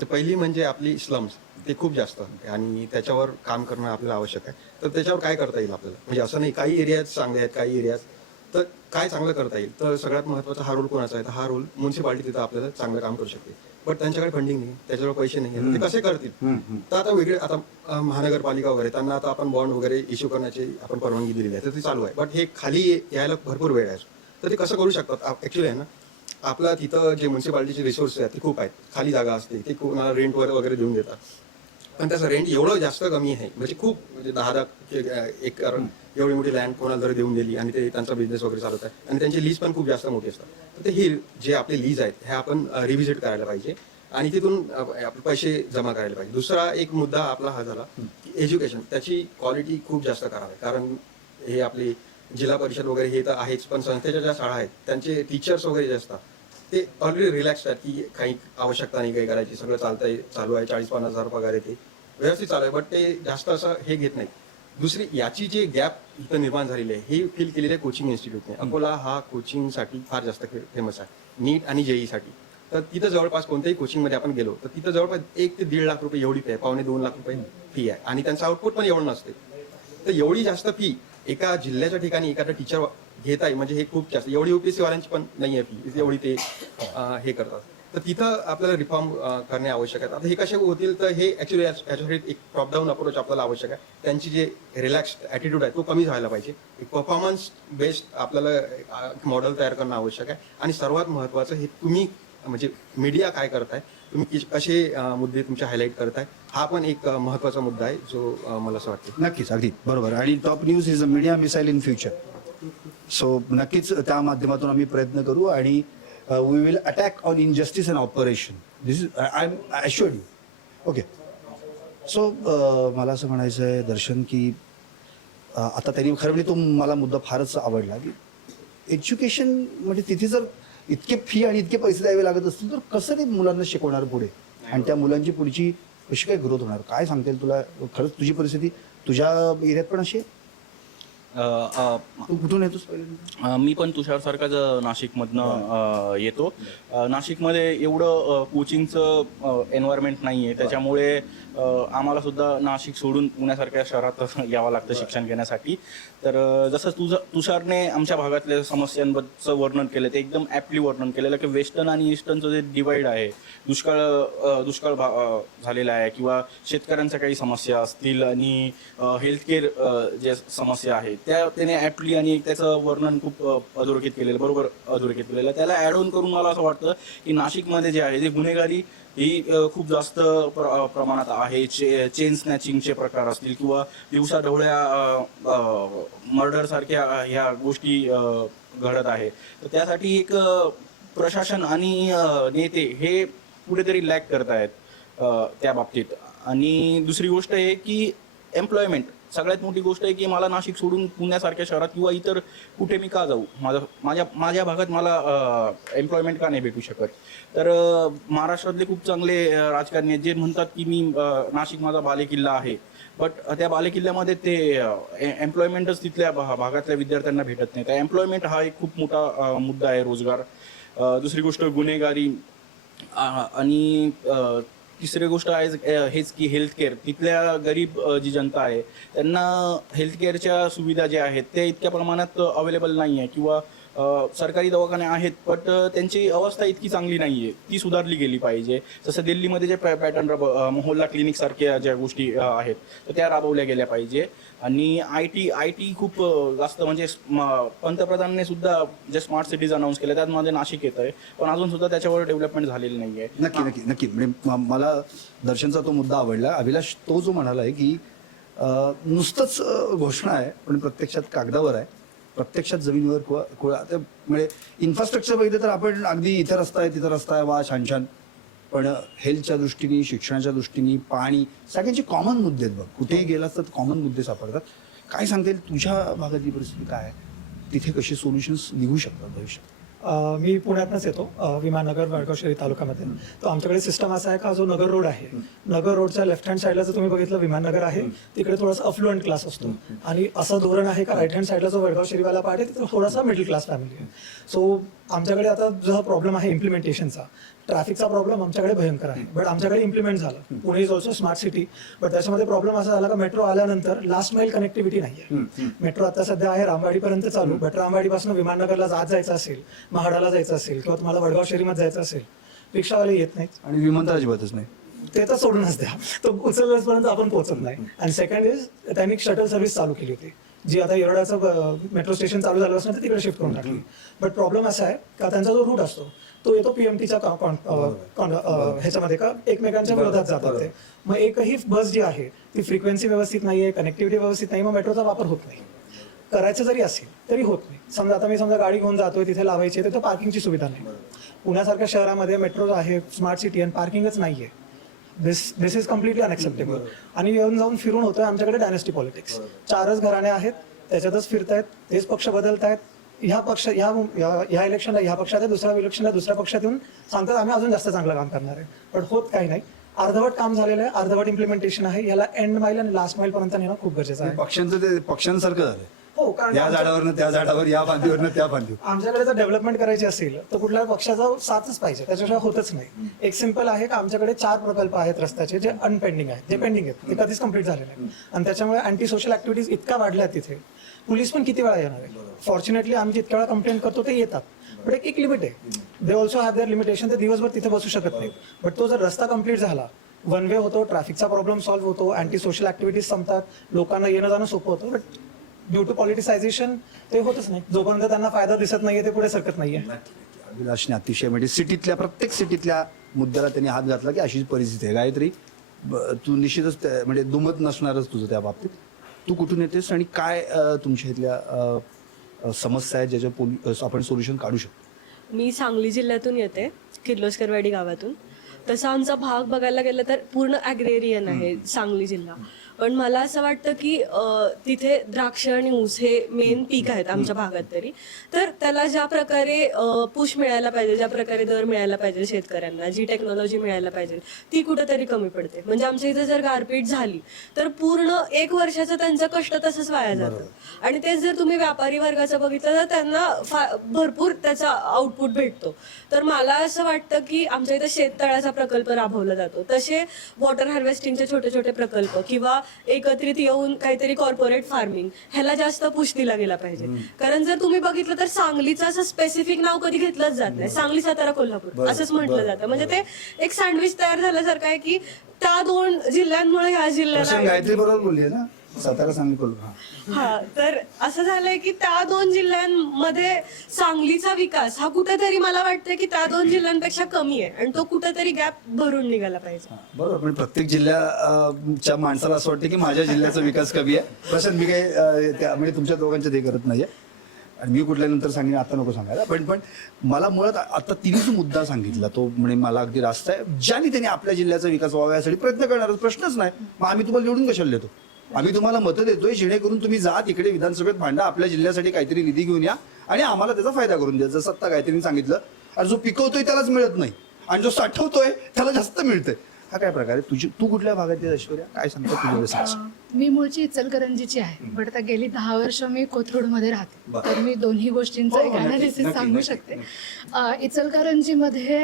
तर पहिली म्हणजे आपली स्लम्स, ते खूप जास्त आहे आणि त्याच्यावर काम करणं आपल्याला आवश्यक आहे. तर त्याच्यावर काय करता येईल आपल्याला, म्हणजे असं नाही, काही एरियाज चांगले आहेत, काही एरियाज, तर काय चांगलं करता येईल. तर सगळ्यात महत्त्वाचा हा रोल कोणाचा आहे, तर हा रोल म्युन्सिपालिटी तिथं आपल्याला चांगलं काम करू शकते. बट त्यांच्याकडे फंडिंग नाही, त्याच्यावर पैसे नाही, ते कसे करतील. तर आता वेगळे, आता महानगरपालिका वगैरे त्यांना आता आपण बॉन्ड वगैरे इश्यू करण्याची आपण परवानगी दिलेली आहे, तर ती चालू आहे. बट हे खाली यायला भरपूर वेळ आहे. तर ते कसं करू शकतात ऍक्च्युली आहे ना, आपला तिथं जे म्युन्सिपालिटीचे रिसोर्सेस आहेत ते खूप आहेत, खाली जागा असते, ते कोणाला रेंटवर वगैरे देऊन देतात. पण त्याचं रेंट एवढं जास्त कमी आहे, म्हणजे खूप, म्हणजे 10 एकर एवढी मोठी लँड कोणाला जर देऊन दिली आणि ते त्यांचा बिझनेस वगैरे चालवत आहे आणि त्यांची लीज पण खूप जास्त मोठी असतात. तर ते हे जे आपले लीज आहेत हे आपण रिव्हिजिट करायला पाहिजे आणि तिथून आपले पैसे जमा करायला पाहिजे. दुसरा एक मुद्दा आपला हा झाला की एज्युकेशन, त्याची क्वालिटी खूप जास्त करावी. कारण हे आपली जिल्हा परिषद वगैरे हे तर आहेच, पण संस्थेच्या ज्या शाळा आहेत त्यांचे टीचर्स वगैरे जे असतात ते ऑलरेडी रिलॅक्स आहेत की काही आवश्यकता नाही काही करायची, सगळं चालू आहे, 40-50 हजार पगार येते, व्यवस्थित चालू आहे. बट ते जास्त असं हे घेत नाहीत. दुसरी याची जी गॅप इथं निर्माण झालेली आहे ही फील केलेली आहे कोचिंग इन्स्टिट्यूटने. अकोला हा कोचिंगसाठी फार जास्त फेमस आहे, नीट आणि जेईसाठी. तर तिथं जवळपास कोणत्याही कोचिंगमध्ये आपण गेलो तर तिथं जवळपास 1 ते 1.5 लाख रुपये एवढी फी आहे, 1.5-2 लाख रुपये फी आहे आणि त्यांचं आउटपुट पण एवढं नसते. तर एवढी जास्त फी एका जिल्ह्याच्या ठिकाणी एखादा टीचर घेत आहे म्हणजे हे खूप जास्त, एवढी UPSC वाल्यांची पण नाही आहे फी, एवढी ते हे करतात. तर तिथं आपल्याला रिफॉर्म करणे आवश्यक आहे. आता हे कसे होतील, तर हे ऍक्च्युली याच्यासाठी एक टॉप डाऊन अप्रोच आपल्याला आवश्यक आहे. त्यांची जे रिलॅक्स ॲटिट्यूड आहे तो कमी व्हायला पाहिजे. एक परफॉर्मन्स बेस्ड आपल्याला मॉडेल तयार करणं आवश्यक आहे. आणि सर्वात महत्त्वाचं हे तुम्ही, म्हणजे मीडिया काय करताय, तुम्ही कसे मुद्दे तुमचे हायलाईट करताय, हा पण एक महत्त्वाचा मुद्दा आहे जो मला असं वाटतं. नक्कीच, अगदी बरोबर. आणि top news is a media missile in future. So नक्कीच त्या माध्यमातून आम्ही प्रयत्न करू आणि we will attack on injustice and operation. This is I am assured you. Okay. So मला असं म्हणायचं आहे दर्शन की आता त्यांनी खरं म्हणजे तो मला मुद्दा फारच आवडला की एज्युकेशन, म्हणजे तिथे जर इतके फी आणि इतके पैसे द्यावे लागत असतील तर कसं ते मुलांना शिकवणार पुढे, आणि त्या मुलांची पुढची कशी काय ग्रोथ होणार, काय सांगता येईल तुला? खरंच तुझी परिस्थिती तुझ्या एरियात पण अशी आहे? तू कुठून येतोस? मी पण तुषारसारखाच नाशिकमधनं येतो. नाशिकमध्ये एवढं कोचिंगचं एन्व्हायरमेंट नाही आहे, त्याच्यामुळे आम्हाला सुद्धा नाशिक सोडून पुण्यासारख्या शहरात यावं लागतं शिक्षण घेण्यासाठी. तर जसं तुषारने आमच्या भागातल्या समस्यांबद्दलचं वर्णन केलं ते एकदम ॲप्टली वर्णन केलेलं की वेस्टर्न आणि ईस्टर्नचं जे डिवाईड आहे, दुष्काळ झालेला आहे किंवा शेतकऱ्यांच्या काही समस्या असतील आणि हेल्थकेअर जे समस्या आहेत त्या त्याने ॲप्टली आणि त्याचं वर्णन खूप अधोरेखित केलेलं, बरोबर अधोरेखित केलेलं. त्याला ॲड ऑन करून मला असं वाटतं की नाशिकमध्ये जे आहे ते गुन्हेगारी ही खूप जास्त प्रमाणात आहे. चेन स्नॅचिंगचे प्रकार असतील किंवा दिवसाढवळ्या मर्डर सारख्या ह्या गोष्टी घडत आहे. तर त्यासाठी एक प्रशासन आणि नेते हे कुठेतरी लॅक करत आहेत त्या बाबतीत. आणि दुसरी गोष्ट आहे की एम्प्लॉयमेंट. सगळ्यात मोठी गोष्ट आहे की मला नाशिक सोडून पुण्यासारख्या शहरात किंवा इतर कुठे मी का जाऊ, माझ्या भागात मला एम्प्लॉयमेंट का नाही भेटू शकत. तर महाराष्ट्रातले खूप चांगले राजकारणी आहेत जे म्हणतात की मी नाशिक माझा बालेकिल्ला आहे, बट त्या बालेकिल्ल्यामध्ये ते एम्प्लॉयमेंटच तिथल्या भागातल्या विद्यार्थ्यांना भेटत नाही. त्या एम्प्लॉयमेंट हा एक खूप मोठा मुद्दा आहे, रोजगार. दुसरी गोष्ट गुन्हेगारी, आणि तिसरी गोष्ट आहे हेच की हेल्थकेअर. तिथल्या गरीब जी जनता आहे त्यांना हेल्थकेअरच्या सुविधा ज्या आहेत त्या इतक्या प्रमाणात अवेलेबल नाही आहे, किंवा सरकारी दवाखाने आहेत बट त्यांची अवस्था इतकी चांगली नाही आहे, ती सुधारली गेली पाहिजे. जसं दिल्लीमध्ये जे पॅटर्न मोहल्ला क्लिनिक सारख्या ज्या गोष्टी आहेत तर त्या राबवल्या गेल्या पाहिजे. आणि आय टी खूप जास्त, म्हणजे पंतप्रधानांनी सुद्धा जे स्मार्ट सिटीज अनाऊन्स केलं त्यात माझे नाशिक येत आहे, पण अजून सुद्धा त्याच्यावर डेव्हलपमेंट झालेली नाही आहे. नक्की म्हणजे मला दर्शनचा तो मुद्दा आवडला. अभिलाष तो जो म्हणाला आहे की नुसतंच घोषणा आहे पण प्रत्यक्षात कागदावर आहे, प्रत्यक्षात जमिनीवर म्हणजे इन्फ्रास्ट्रक्चर बघितलं तर आपण अगदी इथं रस्ता आहे तिथं रस्ता आहे, वा छान छान, पण हेल्थच्या दृष्टीने, शिक्षणाच्या दृष्टीने, पाणी, सगळ्यांचे कॉमन मुद्दे आहेत बघ. कुठेही गेलास तर कॉमन मुद्दे सापडतात. काय सांगता येईल तुझ्या भागातली परिस्थिती काय आहे, तिथे कसे सोल्युशन्स निघू शकतात भविष्यात? मी पुण्यातनंच येतो, विमाननगर वडगाव शहरी तालुक्यामध्ये. तो आमच्याकडे सिस्टम असा आहे का जो नगर रोड आहे, नगर रोडच्या लेफ्ट हँड साईडला जर तुम्ही बघितलं विमाननगर आहे, तिकडे थोडासा अफ्लुएंट क्लास असतो, आणि असं धोरण आहे का राईट हँड साईडला जो वडगाव शहरीवाला पार्ट आहे तिथे थोडासा मिडल क्लास फॅमिली आहे. सो आमच्याकडे आता जो प्रॉब्लेम आहे इम्प्लिमेंटेशनचा, ट्रॅफिकचा प्रॉब्लेम आमच्याकडे भयंकर आहे, बट आमच्याकडे इम्प्लिमेंट झालं. Pune is also smart city, but त्याच्यामध्ये प्रॉब्लेम असा झाला का मेट्रो आल्यानंतर लास्ट माईल कनेक्टिव्हिटी नाही आहे. मेट्रो आता सध्या आहे रामवाडीपर्यंत चालू, बट रामवाडीपासून विमाननगरला जायचं असेल, महाडाला जायचं असेल, किंवा तुम्हाला वडगाव शहरीमध्ये जायचं असेल, रिक्षावाले येत नाहीत आणि विमानतळ अजिबातच नाही. ते तर सोडूनच द्या, तो उचलल्यापर्यंत आपण पोहोचत नाही. आणि सेकंड इज त्यांनी शटल सर्व्हिस चालू केली होती, जी आता येरवड्याचं मेट्रो स्टेशन चालू झालं असणार तर तिकडे शिफ्ट करून टाकली. बट प्रॉब्लेम असा आहे का त्यांचा जो रूट असतो तो येतो पीएमटीच्या ह्याच्यामध्ये का एकमेकांच्या विरोधात जातात ते. मग एकही बस जी आहे ती फ्रिक्वेन्सी व्यवस्थित नाहीये, कनेक्टिव्हिटी व्यवस्थित नाही, मग मेट्रोचा वापर होत नाही. करायचं जरी असेल तरी होत नाही. समजा आता मी गाडी घेऊन जातोय, तिथे लावायची तर पार्किंगची सुविधा नाही. पुण्यासारख्या शहरामध्ये मेट्रो आहे, स्मार्ट सिटी, आणि पार्किंगच नाहीये. दिस इज कम्प्लिटली अनएक्सेप्टेबल. आणि येऊन जाऊन फिरून होतोय आमच्याकडे डायनेस्टी पॉलिटिक्स. 4च घराणे आहेत, त्याच्यातच फिरतायत, तेच पक्ष बदलतायत. ह्या पक्ष ह्या इलेक्शनला ह्या पक्षात आहे, दुसऱ्या इलेक्शनला दुसऱ्या पक्षात येऊन सांगतात आम्ही अजून जास्त चांगलं काम करणार आहे, पण होत काही नाही. अर्धवट काम झालेलं आहे, अर्धवट इम्प्लिमेंटेशन आहे. याला एंड माईल आणि लास्ट माईल पर्यंत नेणं खूप गरजेचं आहे. पक्षांचं ते पक्षांसारखं झालं. हो, कारण या झाडावरनं त्या झाडावर, या फांदीवरनं त्या फांदीवर. आमच्याकडे जर डेव्हलपमेंट करायची असेल तर कुठल्याही पक्षाचा साथच पाहिजे, त्याच्याशिवाय होतच नाही. एक सिंपल आहे का आमच्याकडे 4 प्रकल्प आहेत रस्त्याचे जे अनपेंडिंग आहेत, जे पेंडिंग आहेत, ते कधीच कम्प्लीट झाले नाही. आणि त्याच्यामुळे अँटी सोशल ऍक्टिव्हिटीज इतका वाढल्या तिथे. पोलीस पण किती वेळा येणार आहे? फॉर्च्युनेटली आम्ही जितक्या वेळा कंप्लेंट करतो ते येतात, पण एक लिमिट आहे. They also have there limitation. ते दिवसभर तिथे बसू शकत नाही. बट तो जर रस्ता कंप्लीट झाला, वन वे होतो, ट्रॅफिकचा प्रॉब्लेम सॉल्व्ह होतो, अँटी सोशल ऍक्टिव्हिटीज संपतात, लोकांना येणं जाणं सोपं होतं. बट ड्यू टू पॉलिटिसायझेशन ते होतच नाही. जोपर्यंत त्यांना फायदा दिसत नाहीये ते पुढे सरकत नाहीये. अभिलाषने अतिशय म्हणजे सिटीतल्या, प्रत्येक सिटीतल्या मुद्द्याला त्यांनी हात घातला की अशीच परिस्थिती आहे. गायत्री, तू निश्चितच म्हणजे दुमत नसणारच तुझं त्या बाबतीत. तू कुठून येतेस आणि काय तुमच्या इथल्या समस्या आहेत ज्याच्या आपण सोल्युशन काढू शकतो? मी सांगली जिल्ह्यातून येते, किर्लोस्करवाडी गावातून. तसा आमचा भाग बघायला गेलं तर पूर्ण ॲग्रेरियन आहे सांगली जिल्हा. पण मला असं वाटतं की तिथे द्राक्ष आणि ऊस हे मेन पीक आहेत आमच्या भागात तरी. तर त्याला ज्या प्रकारे पुश मिळायला पाहिजे, ज्या प्रकारे दर मिळायला पाहिजे शेतकऱ्यांना, जी टेक्नॉलॉजी मिळायला पाहिजे, ती कुठेतरी कमी पडते. म्हणजे आमच्या इथे जर गारपीट झाली तर पूर्ण 1 वर्षाचं त्यांचं कष्ट तसंच वाया जातं. आणि तेच जर तुम्ही व्यापारी वर्गाचं बघितलं तर त्यांना भरपूर त्याचा आउटपुट भेटतो. तर मला असं वाटतं की आमच्या इथे शेततळ्याचा प्रकल्प राबवला जातो, तसे वॉटर हार्वेस्टिंगचे छोटे छोटे प्रकल्प किंवा एकत्रित येऊन काहीतरी कॉर्पोरेट फार्मिंग, ह्याला जास्त पुश दिला गेला पाहिजे. कारण जर तुम्ही बघितलं तर सांगलीचं असं स्पेसिफिक नाव कधी घेतलंच जात नाही. सांगली, सातारा, कोल्हापूर असंच म्हटलं जातं. म्हणजे ते एक सँडविच तयार झाल्यासारखं आहे की त्या 2 जिल्ह्यांमुळे ह्या जिल्ह्याला. गायत्री बरोबर बोलली ना, सातारा, सांगली, कोल्हापूर. हा, तर असं झालंय की त्या 2 जिल्ह्यांमध्ये सांगलीचा विकास हा कुठेतरी मला वाटतं की त्या 2 जिल्ह्यांपेक्षा कमी आहे, आणि तो कुठेतरी गॅप भरून निघाला पाहिजे. बरोबर, पण प्रत्येक जिल्ह्याच्या माणसाला असं वाटतं की माझ्या जिल्ह्याचा विकास कमी आहे. प्रशांत, मी काही म्हणजे तुमच्या दोघांचे ते करत नाहीये. आणि मी कुठल्यानंतर सांगेन आता नको सांगायला, पण मला मुळात आता तिने जो मुद्दा सांगितला तो म्हणजे मला अगदी रास्त आहे. ज्याने त्यांनी आपल्या जिल्ह्याचा विकास व्हावा यासाठी प्रयत्न करणार, प्रश्नच नाही. मग आम्ही तुम्हाला निवडून कशाला देतो? आम्ही तुम्हाला मतं देतोय जेणेकरून तुम्ही जा तिकडे विधानसभेत भांडा, आपल्या जिल्ह्यासाठी काहीतरी निधी घेऊन या आणि आम्हाला त्याचा फायदा करून द्या. जसं आत्ता गायत्रीने सांगितलं, आणि जो पिकवतोय त्यालाच मिळत नाही आणि जो साठवतोय त्याला जास्त मिळतंय. हा काय प्रकार आहे? तू कुठल्या भागात आहे ऐश्वर्या? काय सांगतो तुझ्या सांग. मी मूळची इचलकरंजीची आहे, पण आता गेली 10 वर्ष मी कोथरूडमध्ये राहते, तर मी दोन्ही गोष्टींचं एक अनालिसिस सांगू शकते. इचलकरंजीमध्ये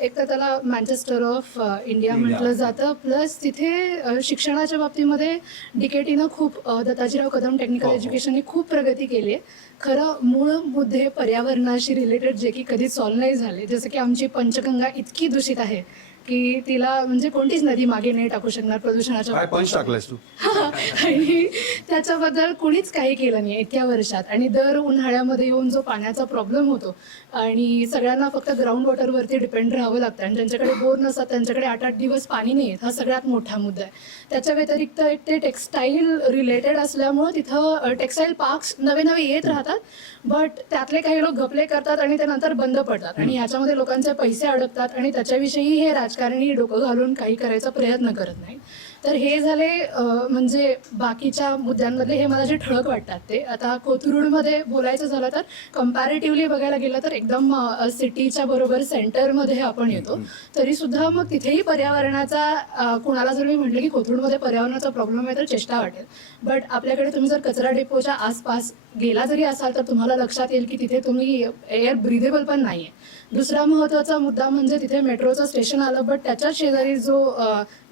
एक तर त्याला मँचेस्टर ऑफ इंडिया म्हटलं जातं, प्लस तिथे शिक्षणाच्या बाबतीमध्ये DKTनं खूप दत्ताजीराव कदम टेक्निकल एज्युकेशनने खूप प्रगती केली आहे. खरं मूळ मुद्दे पर्यावरणाशी रिलेटेड जे की कधी सॉल्व्ह नाही झाले, जसं की आमची पंचगंगा इतकी दूषित आहे की तिला म्हणजे कोणतीच नदी मागे नाही टाकू शकणार प्रदूषणाच्या काय पंच टाकलायस तू? आणि त्याच्याबद्दल कुणीच काही केलं नाही इतक्या वर्षात. आणि दर उन्हाळ्यामध्ये येऊन जो पाण्याचा प्रॉब्लेम होतो आणि सगळ्यांना फक्त ग्राउंड वॉटरवरती डिपेंड राहावं लागतं आणि ज्यांच्याकडे बोर नसतात त्यांच्याकडे 8-8 दिवस पाणी नाही येत, हा सगळ्यात मोठा मुद्दा आहे. त्याच्या व्यतिरिक्त एक ते टेक्स्टाईल रिलेटेड असल्यामुळं तिथं टेक्स्टाईल पार्क्स नवे येत राहतात, बट त्यातले काही लोक घपले करतात आणि ते नंतर बंद पडतात आणि ह्याच्यामध्ये लोकांचे पैसे अडकतात आणि त्याच्याविषयी हे राजकारणी डोकं घालून काही करायचा प्रयत्न करत नाही. तर हे झाले म्हणजे बाकीच्या मुद्द्यांमधले हे मला जे ठळक वाटतात ते. आता कोथरूडमध्ये बोलायचं झालं तर कम्पॅरेटिव्हली बघायला गेलं तर एकदम सिटीच्या बरोबर सेंटरमध्ये आपण येतो, तरी सुद्धा मग तिथेही पर्यावरणाचा कुणाला जर मी म्हटलं की कोथरूडमध्ये पर्यावरणाचा प्रॉब्लेम आहे तर चेष्टा वाटेल. बट आपल्याकडे तुम्ही जर कचरा डेपोच्या आसपास गेला जरी असाल तर तुम्हाला लक्षात येईल की तिथे तुम्ही एअर ब्रिदेबल पण नाही आहे. दुसरा महत्त्वाचा मुद्दा म्हणजे तिथे मेट्रोचं स्टेशन आलं, बट त्याच्या शेजारी जो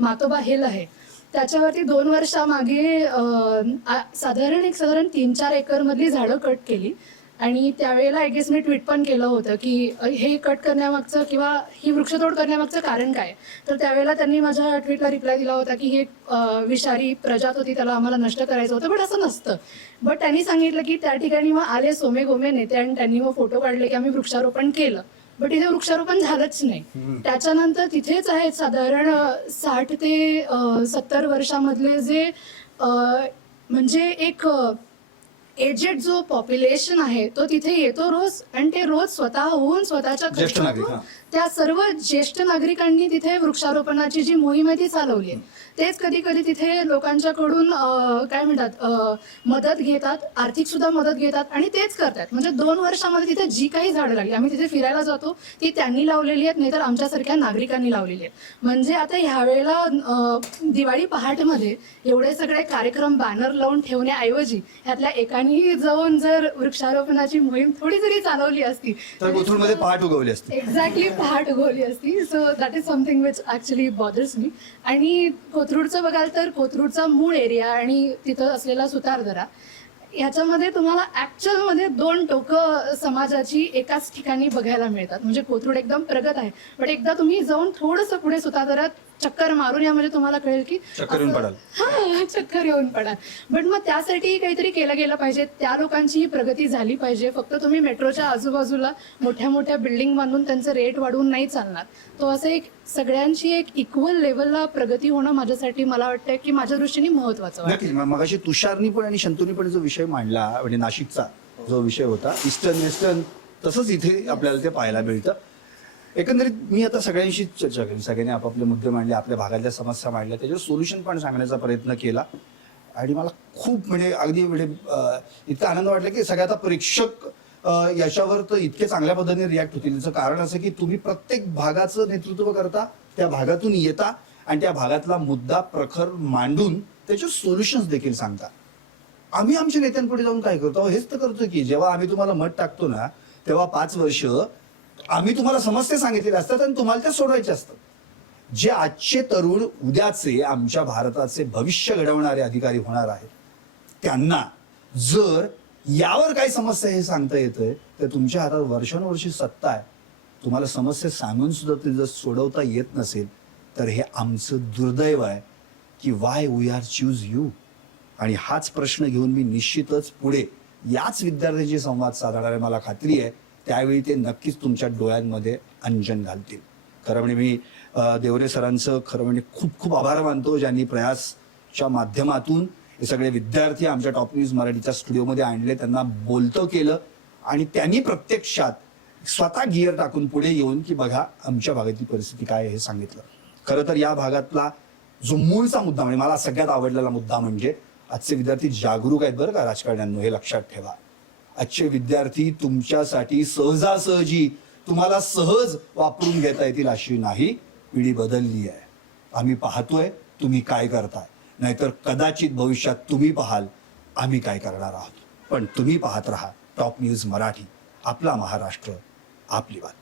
मातोबा हिल आहे त्याच्यावरती 2 वर्षामागे साधारण 3-4 एकरमधली झाडं कट केली आणि त्यावेळेला आय गेस मी ट्विट पण केलं होतं की हे कट करण्यामागचं किंवा ही वृक्षतोड करण्यामागचं कारण काय. तर त्यावेळेला त्यांनी माझ्या ट्विटला रिप्लाय दिला होता की हे विषारी प्रजात होती, त्याला आम्हाला नष्ट करायचं होतं, बट असं नसतं. बट त्यांनी सांगितलं की त्या ठिकाणी मग आले सोमे गोमे नेते आणि त्यांनी मग फोटो काढले की आम्ही वृक्षारोपण केलं, बट इथे वृक्षारोपण झालंच नाही. त्याच्यानंतर तिथेच आहेत साधारण 60 ते 70 वर्षामधले जे म्हणजे एक एजेड जो पॉप्युलेशन आहे तो तिथे येतो रोज आणि ते रोज स्वतःहून स्वतःच्या ज्येष्ठ नागरिक, खर्चातून त्या सर्व ज्येष्ठ नागरिकांनी तिथे वृक्षारोपणाची जी मोहीम आहे ती चालवली आहे. तेच कधी कधी तिथे लोकांच्याकडून काय म्हणतात मदत घेतात, आर्थिक सुद्धा मदत घेतात आणि तेच करतात. म्हणजे 2 वर्षामध्ये तिथे जी काही झाडं लागली, आम्ही तिथे फिरायला जातो ती त्यांनी लावलेली आहेत, नाहीतर आमच्यासारख्या नागरिकांनी लावलेली आहेत. म्हणजे आता ह्यावेळेला दिवाळी पहाटमध्ये एवढे सगळे कार्यक्रम बॅनर लावून ठेवण्याऐवजी ह्यातल्या एकानेही जाऊन जर वृक्षारोपणाची मोहीम थोडी जरी चालवली असती तर कोथरूडमध्ये पहाट उगवली असते. एक्झॅक्टली पहाट उगवली असती. So that is something which actually bothers me. आणि कोथरूडचं बघाल तर कोथरूडचा मूळ एरिया आणि तिथं असलेला सुतारदरा ह्याच्यामध्ये तुम्हाला ॲक्च्युअलमध्ये 2 टोकं समाजाची एकाच ठिकाणी बघायला मिळतात. म्हणजे कोथरूड एकदम प्रगत आहे, पण एकदा तुम्ही जाऊन थोडंसं पुढे सुतारदऱ्यात चक्कर मारून या म्हणजे तुम्हाला कळेल की चक्कर येऊन पडाल. हा चक्कर येऊन पडाल. बट मग त्यासाठी काहीतरी केलं गेलं पाहिजे, त्या लोकांचीही प्रगती झाली पाहिजे. फक्त तुम्ही मेट्रोच्या आजूबाजूला मोठ्या मोठ्या बिल्डिंग बांधून त्यांचे रेट वाढवून नाही चालणार. तो असं एक सगळ्यांची एक इक्वल लेवलला प्रगती होणं माझ्यासाठी मला वाटतं की माझ्या दृष्टीने महत्वाचं वाटतं. नक्कीच. मगाशी तुषारनी पण आणि शंतूनी पण जो विषय मांडला म्हणजे नाशिकचा जो विषय होता ईस्टर्न वेस्टर्न, तसंच इथे आपल्याला ते पाहायला मिळतं. एकंदरीत मी आता सगळ्यांशी चर्चा केली, सगळ्यांनी आपापले मुद्दे मांडले, आपल्या भागातल्या समस्या मांडल्या, त्याच्यावर सोल्युशन पण सांगण्याचा प्रयत्न केला आणि मला खूप म्हणजे अगदी म्हणजे इतका आनंद वाटला की सगळ्या आता प्रेक्षक याच्यावर तर इतके चांगल्या पद्धतीने रिॲक्ट होतील. याचं कारण असं की तुम्ही प्रत्येक भागाचं नेतृत्व करता, त्या भागातून येता आणि त्या भागातला मुद्दा प्रखर मांडून त्याचे सोल्युशन्स देखील सांगता. आम्ही आमच्या नेत्यांपुढे जाऊन काय करतो? हेच तर करतो की जेव्हा आम्ही तुम्हाला मत टाकतो ना तेव्हा 5 वर्ष आम्ही तुम्हाला समस्या सांगितलेल्या असतात आणि तुम्हाला त्या सोडवायच्या असतात. जे आजचे तरुण उद्याचे आमच्या भारताचे भविष्य घडवणारे अधिकारी होणार आहेत त्यांना जर यावर काय समस्या हे सांगता येतंय तर तुमच्या हातात वर्षानुवर्षी सत्ता आहे. तुम्हाला समस्या सांगून सुद्धा ते जर सोडवता येत नसेल तर हे आमचं दुर्दैव आहे की why we are choose you. आणि हाच प्रश्न घेऊन मी निश्चितच पुढे याच विद्यार्थ्यांशी संवाद साधणार आहे. मला खात्री आहे त्यावेळी ते नक्कीच तुमच्या डोळ्यांमध्ये अंजन घालतील. खरं म्हणजे मी देवरे सरांचं खरं म्हणजे खूप खूप आभार मानतो ज्यांनी प्रयासच्या माध्यमातून हे सगळे विद्यार्थी आमच्या टॉप न्यूज मराठीच्या स्टुडिओमध्ये आणले, त्यांना बोलतं केलं आणि त्यांनी प्रत्यक्षात स्वतः गिअर टाकून पुढे येऊन की बघा आमच्या भागातली परिस्थिती काय आहे हे सांगितलं. खरं तर या भागातला जो मूळचा मुद्दा म्हणजे मला सगळ्यात आवडलेला मुद्दा म्हणजे आजचे विद्यार्थी जागरूक आहेत बरं का राजकारण्यांनो, हे लक्षात ठेवा. आजचे विद्यार्थी तुमच्यासाठी सहजासहजी तुम्हाला सहज वापरून घेता येतील अशी नाही, पिढी बदलली आहे. आम्ही पाहतोय तुम्ही काय करताय, नाहीतर कदाचित भविष्यात तुम्ही पाहाल आम्ही काय करणार आहोत. पण तुम्ही पाहत राहा टॉप न्यूज मराठी, आपला महाराष्ट्र आपली बात.